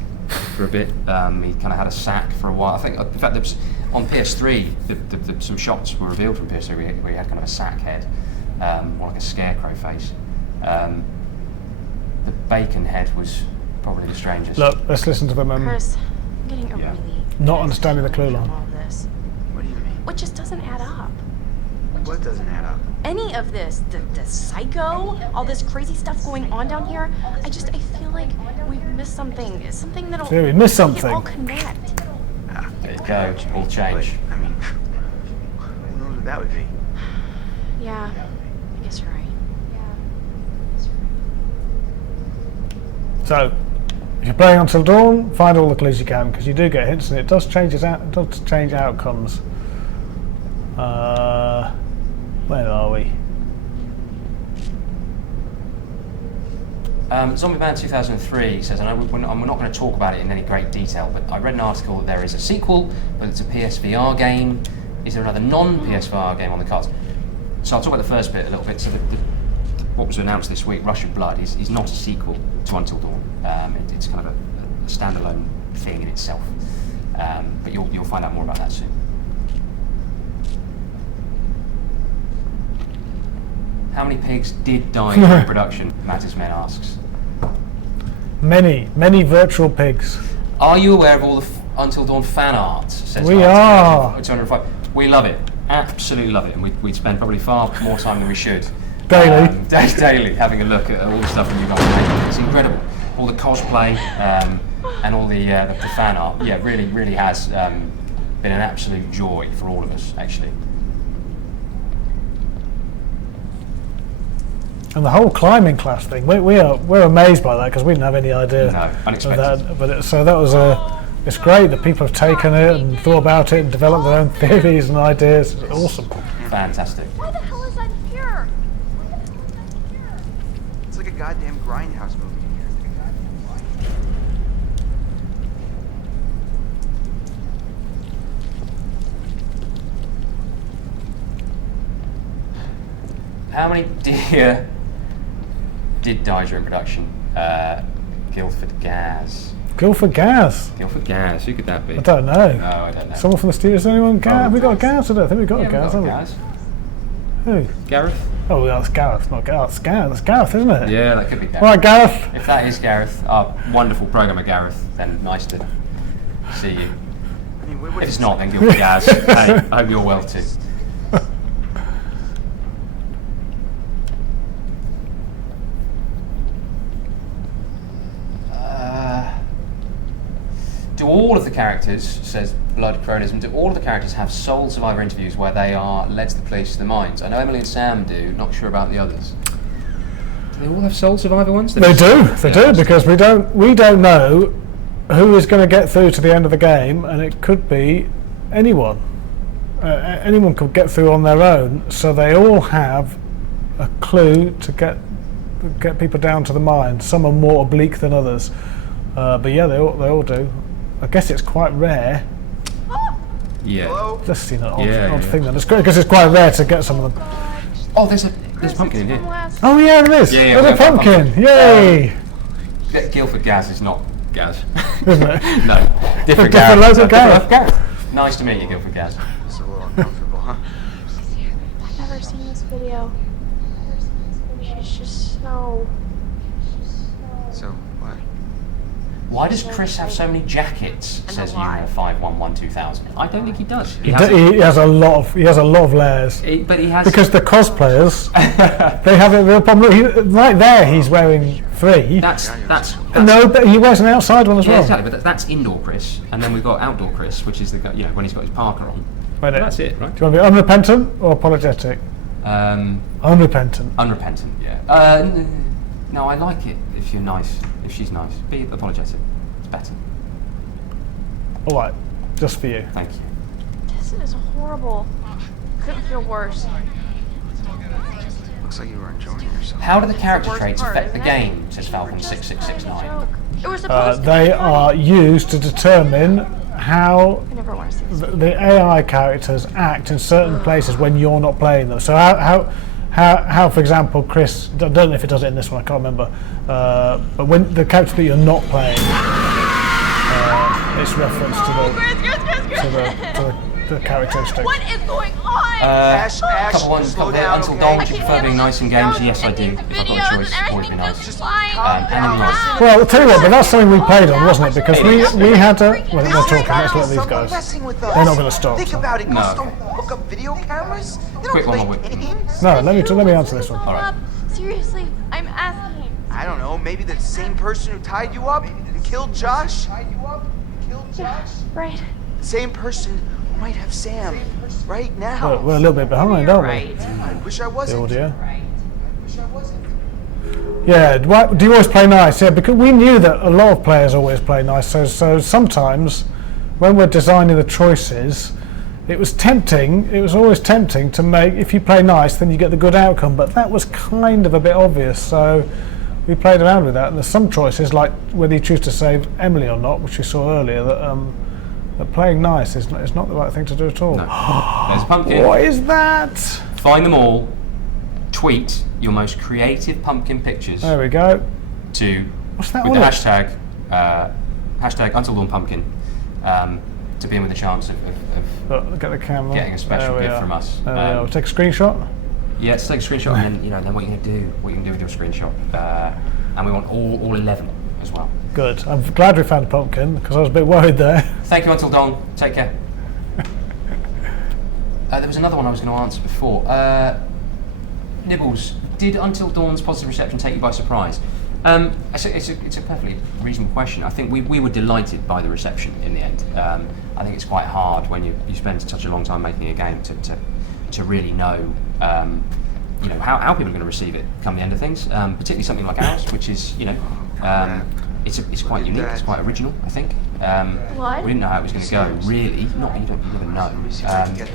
for a bit. He kind of had a sack for a while. I think, in fact, there was, on PS3, some shots were revealed from PS3 where he had kind of a sack head, more like a scarecrow face. The bacon head was probably the strangest. Look, let's listen to them. Chris, I'm getting a really Not understanding the clue from line. all this. What do you mean? What just doesn't add up. What doesn't add up? Any of this, the psycho, all this crazy stuff going on down here, I feel like we've missed something that'll Yeah, we missed make it something. all connect. There you go, all change. But, I mean, who knows what that would be? Yeah, I guess you're right. So, if you're playing Until Dawn, find all the clues you can, because you do get hints and it does change outcomes. Where are we? Zombieman 2003 says, and we're not going to talk about it in any great detail, but I read an article that there is a sequel, but it's a PSVR game. Is there another non-PSVR game on the cards? So I'll talk about the first bit a little bit. So what was announced this week, Rush of Blood, is not a sequel to Until Dawn. It's kind of a standalone thing in itself. But you'll find out more about that soon. How many pigs did die during production? Mattisman asks. Many virtual pigs. Are you aware of all the Until Dawn fan art? Says We are. 205. We love it. Absolutely love it. And we spend probably far more time than we should. Daily. Daily, having a look at all the stuff that you guys are making. It's incredible. All the cosplay and all the fan art. Yeah, really has been an absolute joy for all of us, actually. And the whole climbing class thing, we're amazed by that because we didn't have any idea. No, unexpected. Of that. So that was it's great that people have taken it and thought about it and developed their own theories and ideas. It's awesome. Fantastic. Why the hell is that here? It's like a goddamn grindhouse movie in here. How many deer did die during production? Guildford Gaz. Guildford Gaz. Guildford Gaz, who could that be? I don't know. No, I don't know. Someone from the studios? Anyone? Have we got a Gaz? I don't think we've got a Gaz, have we? Gaz. Who? Gareth? Oh, that's Gareth, not Gareth. That's Gareth. That's Gareth, isn't it? Yeah, that could be Gareth. All right, Gareth. If that is Gareth, our wonderful programmer Gareth, then nice to see you. I mean, what If is it's not, then Guildford Gaz. Hey, I hope you're well too. Do all of the characters, says Blood Cronism, do all of the characters have sole survivor interviews where they are led to the police to the mines? I know Emily and Sam do, not sure about the others. Do they all have sole survivor ones? They do, because we don't know who is going to get through to the end of the game, and it could be anyone. Anyone could get through on their own, so they all have a clue to get people down to the mine. Some are more oblique than others, but yeah, they all do. I guess it's quite rare. Yeah. Hello? Just seen an odd thing then. It's great because it's quite rare to get some of them. Oh, there's a pumpkin in here. Oh yeah, there is. Yeah, There's a pumpkin. Yay! Guildford Gaz is not Gaz. Isn't it? No. Different Different Gareth. local Gareth. Nice to meet you, Guildford Gaz. It's a little uncomfortable, huh? I've never seen this video. She's just so So, what? Why does Chris have so many jackets? Says Uno 5112,000. I don't think he does. He has a lot of layers. But he has because the cosplayers, they have a real problem. Look, right there, he's wearing 3. That's no, but he wears an outside one as well. Exactly. But that's indoor Chris, and then we've got outdoor Chris, which is the when he's got his parka on. Right, that's it, right? Do you want to be unrepentant or apologetic? Unrepentant. Unrepentant. Yeah. No, I like it if you're nice. If she's nice, be apologetic. It's better. All right, just for you. Thank you. This is horrible. Couldn't feel worse. Looks like you were enjoying yourself. How do the character Worst traits part, affect the isn't it? game? Says Falcon 6669. Joke. It was supposed to They be are funny. used to determine how I never want to see this. the AI characters act in certain places when you're not playing them. So how for example, Chris, I don't know if it does it in this one, I can't remember, but when the character that you're not playing, it's reference to the characteristics. What is going on? Ash, slow down, Until okay? Dawn, would you prefer being nice in games? Yes, I do. If I've got a choice, always be nice. Just And nice. Well, I'll tell you what, but that's something we played on, wasn't it? Because we had to. Well, they're talking. Let's let these Someone guys. messing with us. They're not going to stop. Think so. about it. No. Ghosts don't hook up video cameras. They Quick don't one play more. games. No, let me answer this one. All right. Seriously, I'm asking. I don't know. Maybe the same person who tied you up and killed Josh. Right. The same person who might have Sam right now. We're a little bit behind, aren't we? I wish I The wasn't. audio. I wish I wasn't. Yeah, do you always play nice? Yeah, because we knew that a lot of players always play nice. So sometimes, when we're designing the choices, it was tempting. It was always tempting to make. If you play nice, then you get the good outcome. But that was kind of a bit obvious. So we played around with that. And there's some choices, like whether you choose to save Emily or not, which we saw earlier, that playing nice is not the right thing to do at all. No. There's a pumpkin. What is that? Find them all. Tweet your most creative pumpkin pictures There we go. to What's that with on the it? hashtag Until Dawn Pumpkin to be in with a chance of Look, get the camera. getting a special There we gift are. from us. There we are. We'll take a screenshot. Yeah, to take a screenshot and then what you're gonna do with your screenshot, and we want all 11 as well. Good. I'm glad we found a pumpkin because I was a bit worried there. Thank you, Until Dawn. Take care. There was another one I was going to answer before. Nibbles, did Until Dawn's positive reception take you by surprise? It's a perfectly reasonable question. I think we were delighted by the reception in the end. I think it's quite hard when you spend such a long time making a game to really know how people are going to receive it come the end of things. Particularly something like ours, which is it's quite unique. It's quite original, I think. What? We didn't know how it was going to go. Really, you never know.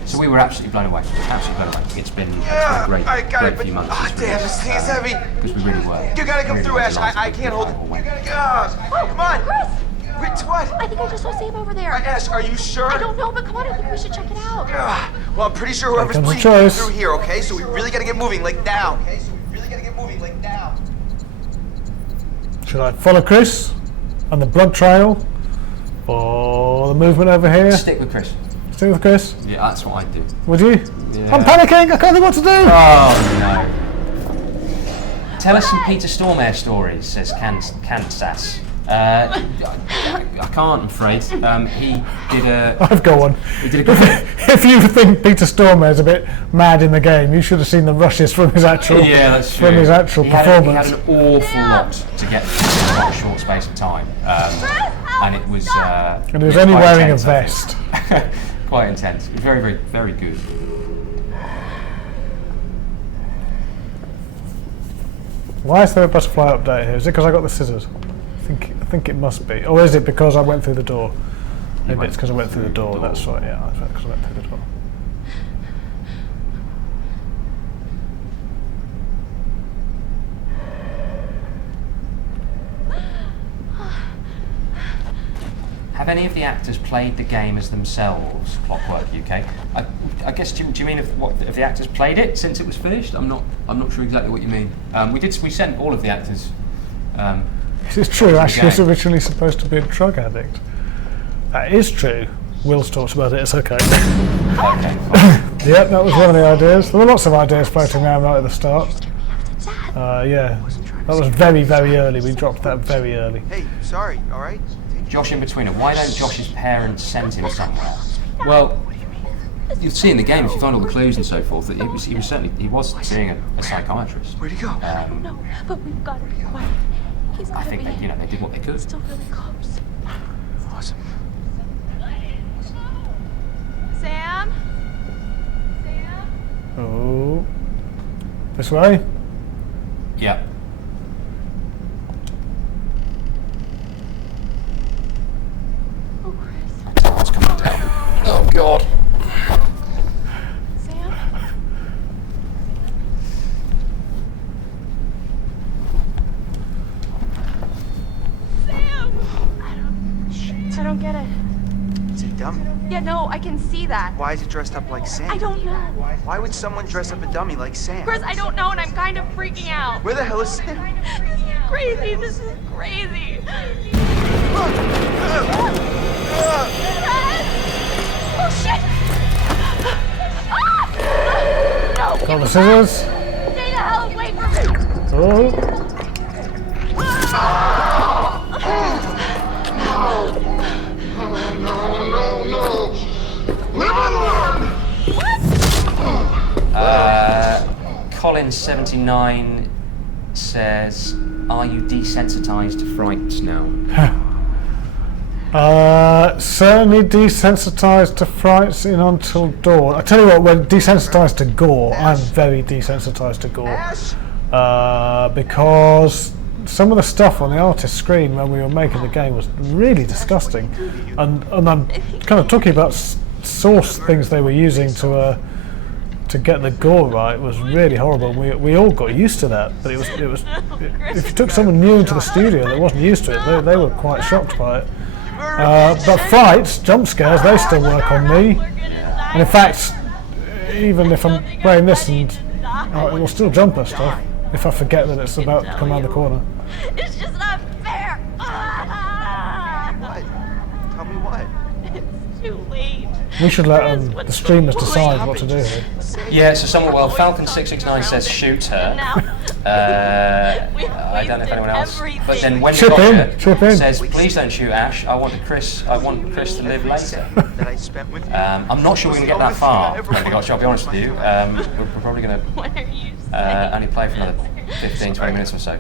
So we were absolutely blown away. Absolutely blown away. It's been a great few months. Ah, damn, this thing is heavy. Because we really were. You gotta come really through, were Ash. delighted I can't hold it. with how it went. Come on. Chris! Wait, what? I think I just saw Sam over there. Ash, are you sure? I don't know, but come on, I think we should check it out. Well, I'm pretty sure whoever's comes the bleeding came choice. through here, okay? So we really gotta get moving, like now. Should I follow Chris on the blood trail or the movement over here? Stick with Chris. Stick with Chris. Yeah, that's what I'd do. Would you? Yeah. I'm panicking. I can't think what to do. Oh no. Tell us some Peter Stormare stories, says Kansas. I can't, I'm afraid. He did a. I've got one. He did a good. If you think Peter Stormare's a bit mad in the game, you should have seen the rushes from his actual Yeah, that's true. from his actual He performance. had an awful lot to get through in quite a short space of time, and it was. And he was it only quite wearing intense, a I think. vest. Quite intense. Very, very, very good. Why is there a butterfly update here? Is it because I got the scissors? I think it must be. Or is it because I went through the door? Maybe it's because I went through the door. That's right. Yeah, that's right. Because I went through the door. Have any of the actors played the game as themselves? Clockwork UK. I guess do you mean if the actors played it since it was finished? I'm not sure exactly what you mean. We sent all of the actors. This is true. Ashley was game. originally supposed to be a drug addict. That is true. Will's talks about it. It's okay. Okay. Yep, that was one of the ideas. There were lots of ideas floating around right at the start. Yeah. I wasn't trying That was very, very early. We dropped that very early. Hey, sorry, all right? Josh in between it. Why don't Josh's parents send him somewhere? Well, you'll see in the game if you find all the clues and so forth that he was seeing a psychiatrist. Where'd he go? No, but we've got to be quiet. He's I gotta think be they did what they could. still really close. Awesome. Sam? Sam? Oh. This way? Yeah. Oh, Chris. Someone's coming down. Oh God. Sam? Sam! I don't get it. It's a dummy. Yeah, no, I can see that. Why is it dressed up like Sam? I don't know. Why would someone dress up a dummy like Sam? Chris, I don't know, and I'm kind of freaking out. Where the hell is Sam? This is crazy. This is crazy. Oh, shit! Ah! No! Got the scissors. Stay the hell away from me! Oh. Colin79 says, "Are you desensitized to frights now?" Certainly desensitized to frights in Until Dawn. I tell you what, when desensitized to gore, I'm very desensitized to gore. Because some of the stuff on the artist screen when we were making the game was really disgusting. And I'm kind of talking about source things they were using to get the gore right was really horrible. We all got used to that, but it was if you took someone new into the studio that wasn't used to it, they were quite shocked by it. But frights, jump scares, they still work on me. And in fact, even if I'm playing this, and it will still jump at stuff if I forget that it's about to come around the corner. It's just not fair. What? Tell me what? It's too late. We should let the streamers decide what to do here. Yeah, so Falcon669 says shoot her. I don't know if anyone else. But then when Chip in. says please don't shoot Ash. I want Chris to live later. That I spent with you. I'm not sure we're going to get that far. I'll be honest with you. We're probably going What are you to only play for another 15-20 minutes or so.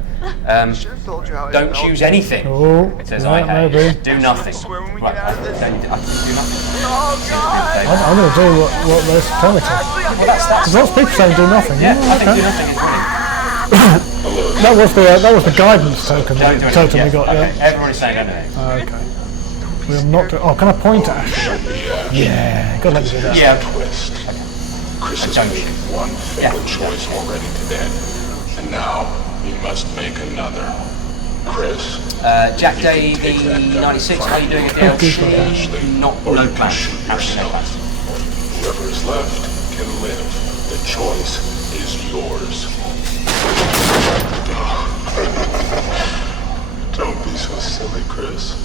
Should've told you how it Don't felt. choose anything. Oh, Says yeah, I hate. maybe. Do nothing. swear when we Right, get out of this. I can do nothing. Oh, God. I'm going to do what they're telling me to. Well, that's There's lots of people saying do nothing. yeah. I think Okay. do nothing is winning. That was the guidance token Don't do anything. we got. Okay. Yeah. Everybody's saying don't do anything. Okay. We'll not do. Oh, can I point at Ashley? Yeah. God, let me do that. Yeah. Twist. Chris has Don't made one fatal choice already today, and now he must make another. Chris? Jack Day the 96. Are you doing a DLC? No plans. Absolutely no plans. Whoever is left can live. The choice is yours. Don't be so silly, Chris.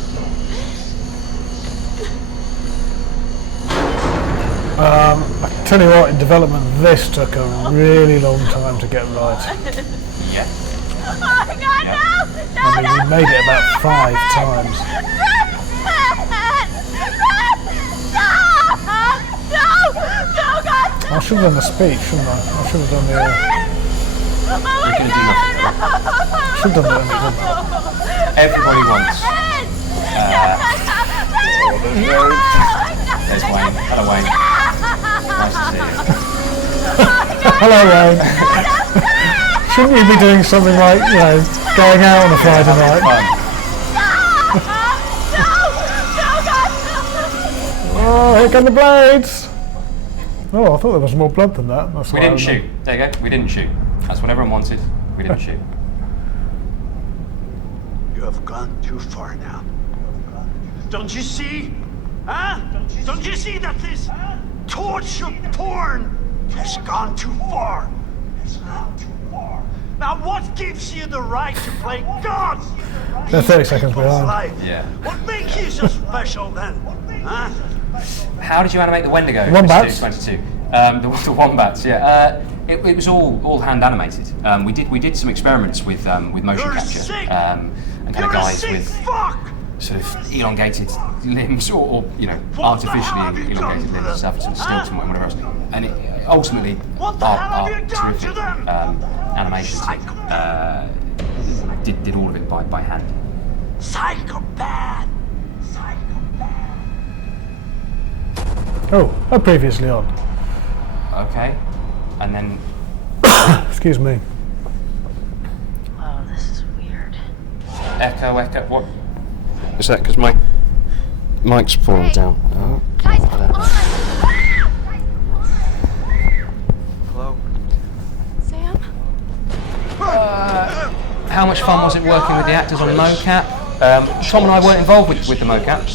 I tell you what, in development, this took a really long time to get right. Yeah. Oh, my God, no! I mean, we made it about 5 times. I should have done the speech, shouldn't I? I should have done the. Should have done the. Everybody wants. There's Wayne. Hello, Wayne. Nice to see you. Hello, Wayne. Shouldn't you be doing something like, going out on a Friday night? Oh, here come the blades! Oh, I thought there was more blood than that. That's We why I didn't don't know. shoot. There you go. We didn't shoot. That's what everyone wanted. We didn't shoot. You have gone too far now. Don't you see? Huh? Don't you see that this torture porn has gone too far? Now what gives you the right to play God? They're 30 seconds People's behind. life? Yeah. What makes you so special then? Huh? How did you animate the Wendigo? Wombats. 22. The wombats, yeah. It was all hand animated. We did some experiments with motion You're capture sick. And kind You're of a guys sick with fuck! sort of elongated limbs or What the hell have artificially you done elongated to limbs and stuff, sort of them? stilts and whatever else. And ultimately, What the hell have our you done to terrific them? animation team did all of it by hand. Psychopath! Psychopath! Oh, previously on. Okay, and then Excuse me. Oh, this is weird. echo. What? Is that because my mic's falling down? Oh, Guys, come on! Hello? Sam? How much fun was it working with the actors on mocap? Tom and I weren't involved with the mocap,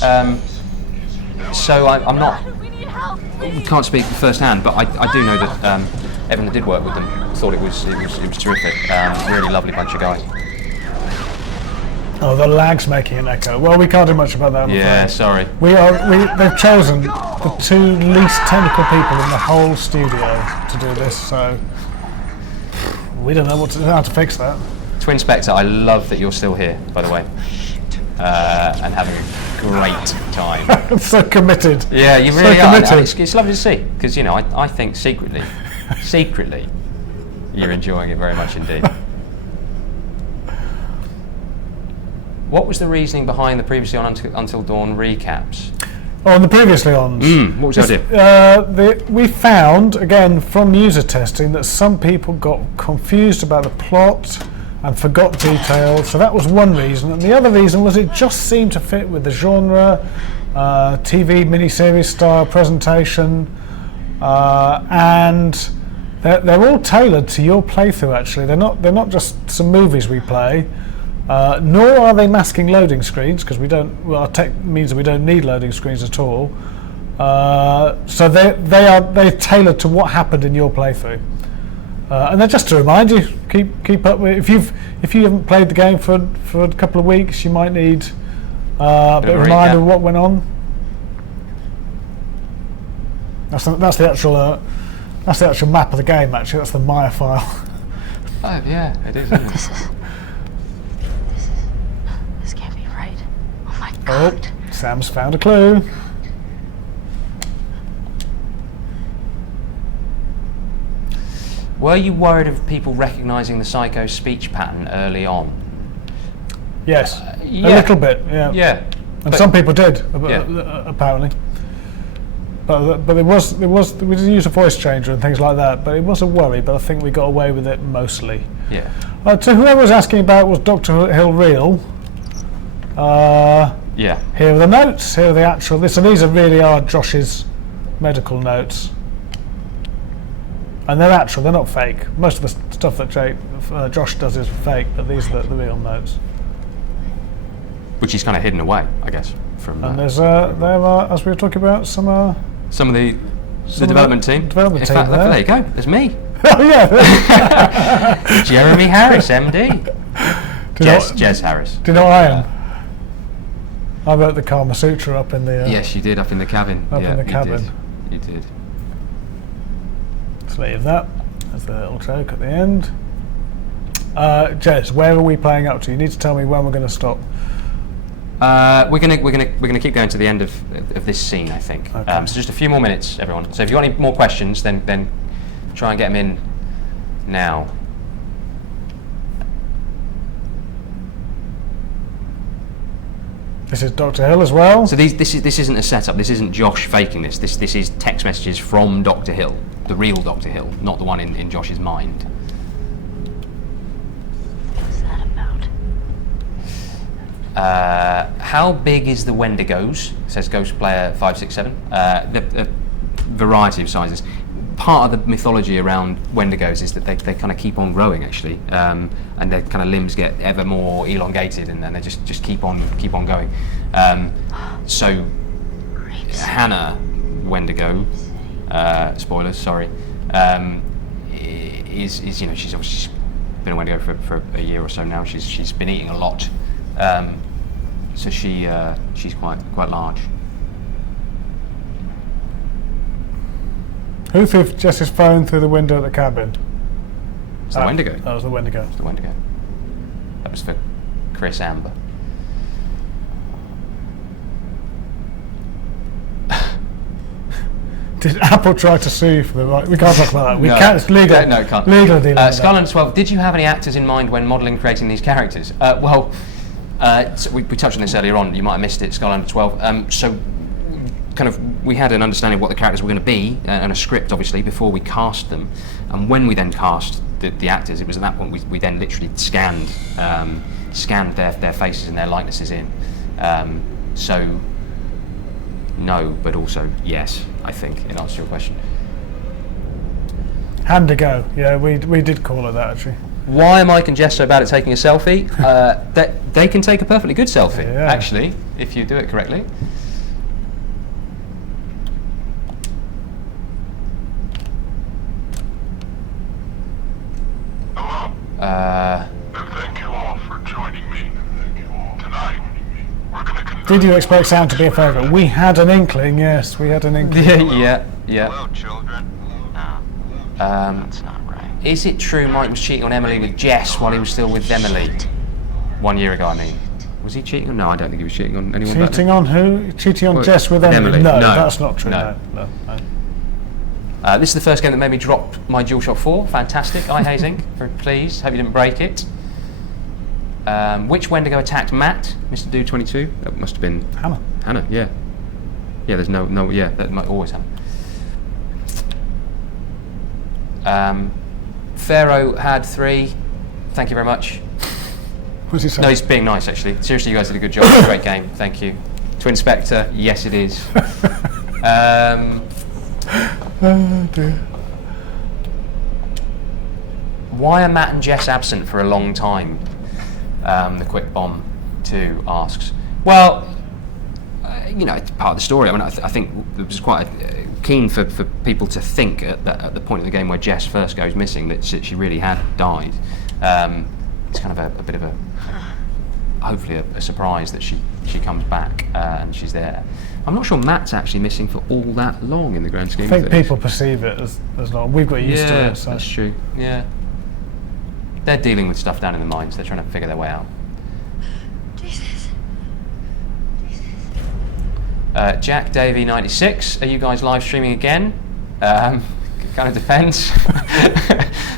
so I'm not. We need help, We please! can't speak firsthand, but I do know that everyone that did work with them thought it was terrific. Really lovely bunch of guys. Oh, the lag's making an echo. Well, we can't do much about that, I'm Yeah, afraid. sorry. They've chosen the two least technical people in the whole studio to do this, so we don't know how to fix that. Twin Spectre, I love that you're still here, by the way, and having a great time. So committed. Yeah, you So really are. committed. It's lovely to see, because I think secretly, you're enjoying it very much indeed. What was the reasoning behind the previously on Until Dawn recaps? Oh, on the previously ons. What was the idea? We found, again, from user testing, that some people got confused about the plot and forgot details, so that was one reason. And the other reason was it just seemed to fit with the genre, TV miniseries style presentation, and they're all tailored to your playthrough. Actually, they're not just some movies we play. Nor are they masking loading screens, because we don't. Well, our tech means that we don't need loading screens at all. So they're tailored to what happened in your playthrough, and they're just to remind you, keep up with. If you haven't played the game for a couple of weeks, you might need a bit of a reminder of what went on. That's the actual map of the game. Actually, that's the Maya file. Oh yeah, it is. Isn't it? This can't be right. Oh my Oh, god. Sam's found a clue. Were you worried of people recognising the Psycho speech pattern early on? Yes, yeah. a little bit. Yeah. Yeah. And some people did, Yeah. apparently. But we did use a voice changer and things like that. But it was a worry. But I think we got away with it mostly. Yeah. So whoever was asking about was Dr. Hill real? Yeah. Here are the notes. Here are the actual. So these really are Josh's medical notes, and they're actual. They're not fake. Most of the stuff that Josh does is fake, but these are the real notes. Which he's kind of hidden away, I guess, from. And there are, as we were talking about, some some of the of development the team. development In team fact, look, there. there you go. There's me, Oh yeah. Jeremy Harris, MD. Do you know what- Jez Harris. Do you know what I am? I wrote the Kama Sutra up in the. Yes, you did up in the cabin. Up in yeah, the you cabin. did. You did. Let's leave that as the little joke at the end. Jez, where are we playing up to? You need to tell me when we're going to stop. We're gonna keep going to the end of this scene, I think. Okay. So just a few more minutes, everyone. So if you want any more questions, then try and get them in now. This is Dr. Hill as well. So this isn't a setup. This isn't Josh faking this. This is text messages from Dr. Hill, the real Dr. Hill, not the one in Josh's mind. What's that about? How big is the Wendigos? Says Ghost Player 567. The variety of sizes. Part of the mythology around Wendigos is that they kind of keep on growing, actually, and their kind of limbs get ever more elongated, and then they just keep on going. So Hannah Wendigo, spoilers, sorry, is she's obviously been a Wendigo for a year or so now. She's been eating a lot, so she's quite large. Who threw Jess's phone through the window at the cabin? It's the Wendigo. That was the Wendigo. The Wendigo. That was for Chris Amber. Did Apple try to sue you for the right? We can't talk about that. We No. can't. It's legal. No, it can't. Legal dealing with Skyline that. 12, did you have any actors in mind when modelling creating these characters? So we touched on this earlier on, you might have missed it, Skyline 12. So kind of we had an understanding of what the characters were going to be and a script obviously before we cast them, and when we then cast the actors, it was at that point we then literally scanned their faces and their likenesses in. So no, but also yes, I think, in answer to your question. Hand to go. Yeah, we did call it that actually. Why are Mike and Jess so bad at taking a selfie? They can take a perfectly good selfie, Yeah. actually, if you do it correctly. Thank you all for joining me tonight. We're going to conduct... Did you expect Sam to be a favourite? We had an inkling. Yes, we had an inkling. yeah. Hello, children. No, that's not right. Is it true Mike was cheating on Emily with Jess while he was still with Emily? 1 year ago, I mean. Was he cheating? No, I don't think he was cheating on anyone. back Cheating then. on who? Cheating on Well, Jess with Emily? No, that's not true. no. No. This is the first game that made me drop my DualShock 4. Fantastic. Eye hazing. Very pleased. Hope you didn't break it. Which Wendigo attacked Matt? Mr. Dude 22? That must have been Hannah. Hannah, yeah. Yeah, there's no, yeah, that might always happen. Pharaoh had 3. Thank you very much. What's he saying? No, he's being nice, actually. Seriously, you guys did a good job. Great game. Thank you. Twin Spectre, yes, it is. Oh dear. Why are Matt and Jess absent for a long time? The Quick Bomb 2 asks. Well, it's part of the story. I mean, I think it was quite keen for people to think at the point of the game where Jess first goes missing that she really had died. It's kind of a bit of a, hopefully a surprise that she comes back and she's there. I'm not sure Matt's actually missing for all that long in the grand scheme I think of things. people perceive it as long. We've got used to Yeah, it. So. that's true. Yeah. They're dealing with stuff down in the mines. They're trying to figure their way out. Jesus. Jack Davey 96. Are you guys live streaming again? Kind of depends.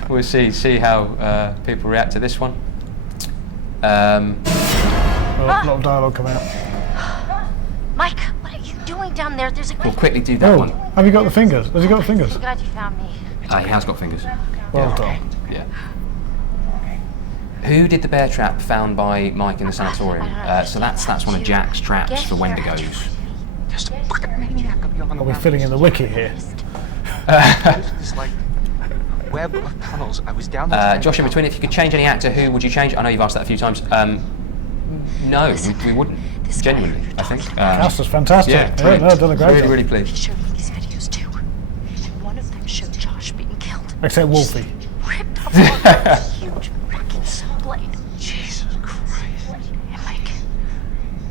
We'll see how people react to this one. A lot of dialogue coming out. Mike, what are you doing down there? There's a We'll great... quickly do that one. Have you got the fingers? Has he got the fingers? I'm glad you found me. He has got fingers. Well done. Yeah. Who did the bear trap found by Mike in the sanatorium? So that's one of Jack's traps for Wendigos. There's a fucking maniac up beyond the Are we mountains. filling in the wiki here? There's this, like, web of tunnels. I was down there. Josh, in between, if you could change any actor, who would you change? I know you've asked that a few times. No, we wouldn't. Genuinely, I think. Cast was fantastic. Yeah, No, done a great really, job. really He pleased. showed me these videos too. And one of them showed Josh being killed. Except Wolfie. Ripped apart by a huge fucking saw blade. Jesus Christ. And Mike,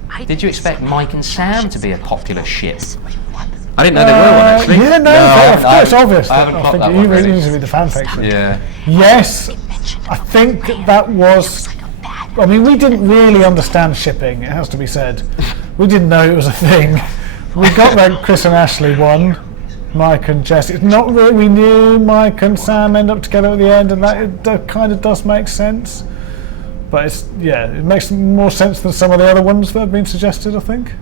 I Did you expect Mike and Sam to be a popular ship? Wait, what? I didn't know they were one, actually. Yeah, no, of course, it's obvious. I haven't I clocked think that you one, really really. need to be the fan fiction. Yeah. Yes, Mentioned I think that was. like a bad I mean, we didn't really understand shipping, it has to be said. We didn't know it was a thing. We got that Chris and Ashley one, Mike and Jess. It's not really, we knew Mike and Sam end up together at the end, and that kind of does make sense. But it makes more sense than some of the other ones that have been suggested, I think.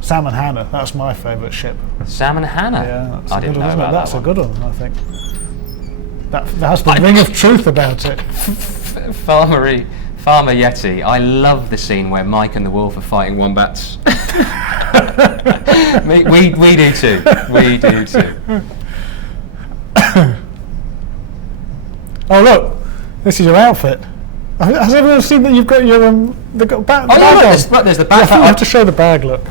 Sam and Hannah, that's my favourite ship. Sam and Hannah. Yeah, that's I a didn't good know one, isn't it? about That's that a good one, I think. That has the ring of truth about it. Farmer Yeti. I love the scene where Mike and the wolf are fighting wombats. we do too. We do too. Oh look, this is your outfit. Has everyone seen that you've got your the bag Oh yeah, on? there's the bag. I have to show the bag. Look.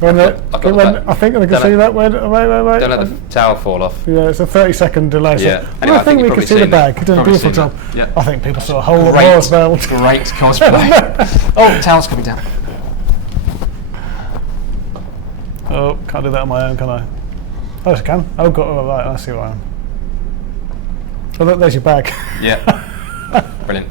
When I've got the bag. I think they can Don't see let- that. Wait. Don't let the towel fall off. Yeah, it's a 30-second delay. So Yeah. Anyway, I think we you've can probably see the seen bag. that. You're doing a Probably beautiful seen job. that. Yeah. I think people saw a whole of Great, Moore's belt. great cosplay. Oh, towel's coming down. Oh, can't do that on my own, can I? Oh, yes, I can. Oh, God, oh, right, I see where I am. Oh, look, there's your bag. Yeah. Brilliant.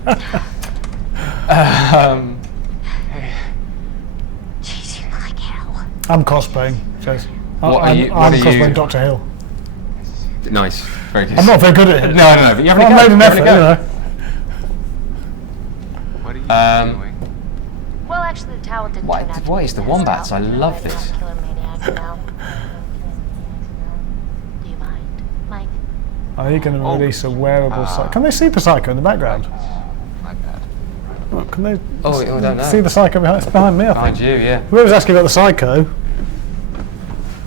Jeez, you look like hell. I'm cosplaying, says. I'm are cosplaying you? Dr. Hill. Nice. Very good. I'm not very good at it. No, but you haven't I've made an effort, go. you know. What are you doing? Well, actually, the towel didn't turn out to What be is the best wombats? I outcome. love I'm this. not a killer maniac now. Do you mind, Mike? Are you going to release a wearable psycho? Can they see the psycho in the background? My bad. Oh, can they Oh, I don't know. see the psycho behind me, I Behind think? you, yeah. Whoever's asking about the psycho,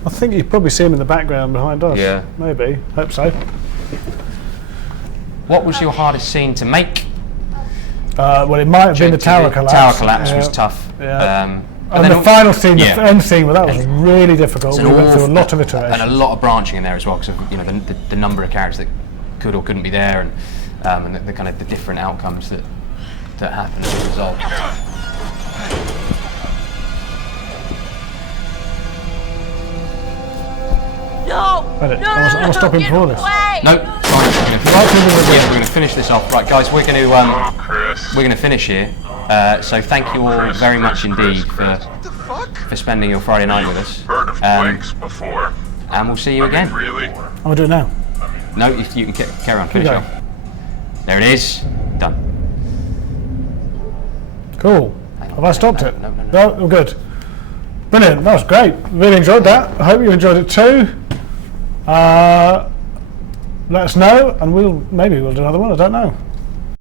I think you probably see him in the background behind us. Yeah. Maybe. Hope so. What was your hardest scene to make? Well, it might have been the tower collapse. Tower collapse was Yeah. tough. Yeah. And the final scene, the end scene, well, that was really difficult. We went through a lot of iterations. and a lot of branching in there as well, because you know the number of characters that could or couldn't be there, and the kind of the different outcomes that happen as a result. No! Wait, No, I want to stop him get before this. away! No, sorry. We're going to finish this off. Right, guys, we're going to finish here. So thank you all very much indeed for spending your Friday night with us. Heard of blanks before? And we'll see you again. Really? I'm going to do it now. No, you can carry on. Finish Okay. off. There it is. Done. Cool. Hang on, Have I stopped it? No. No, all good. Brilliant. That was great. Really enjoyed that. I hope you enjoyed it too. Let us know, and maybe we'll do another one. I don't know.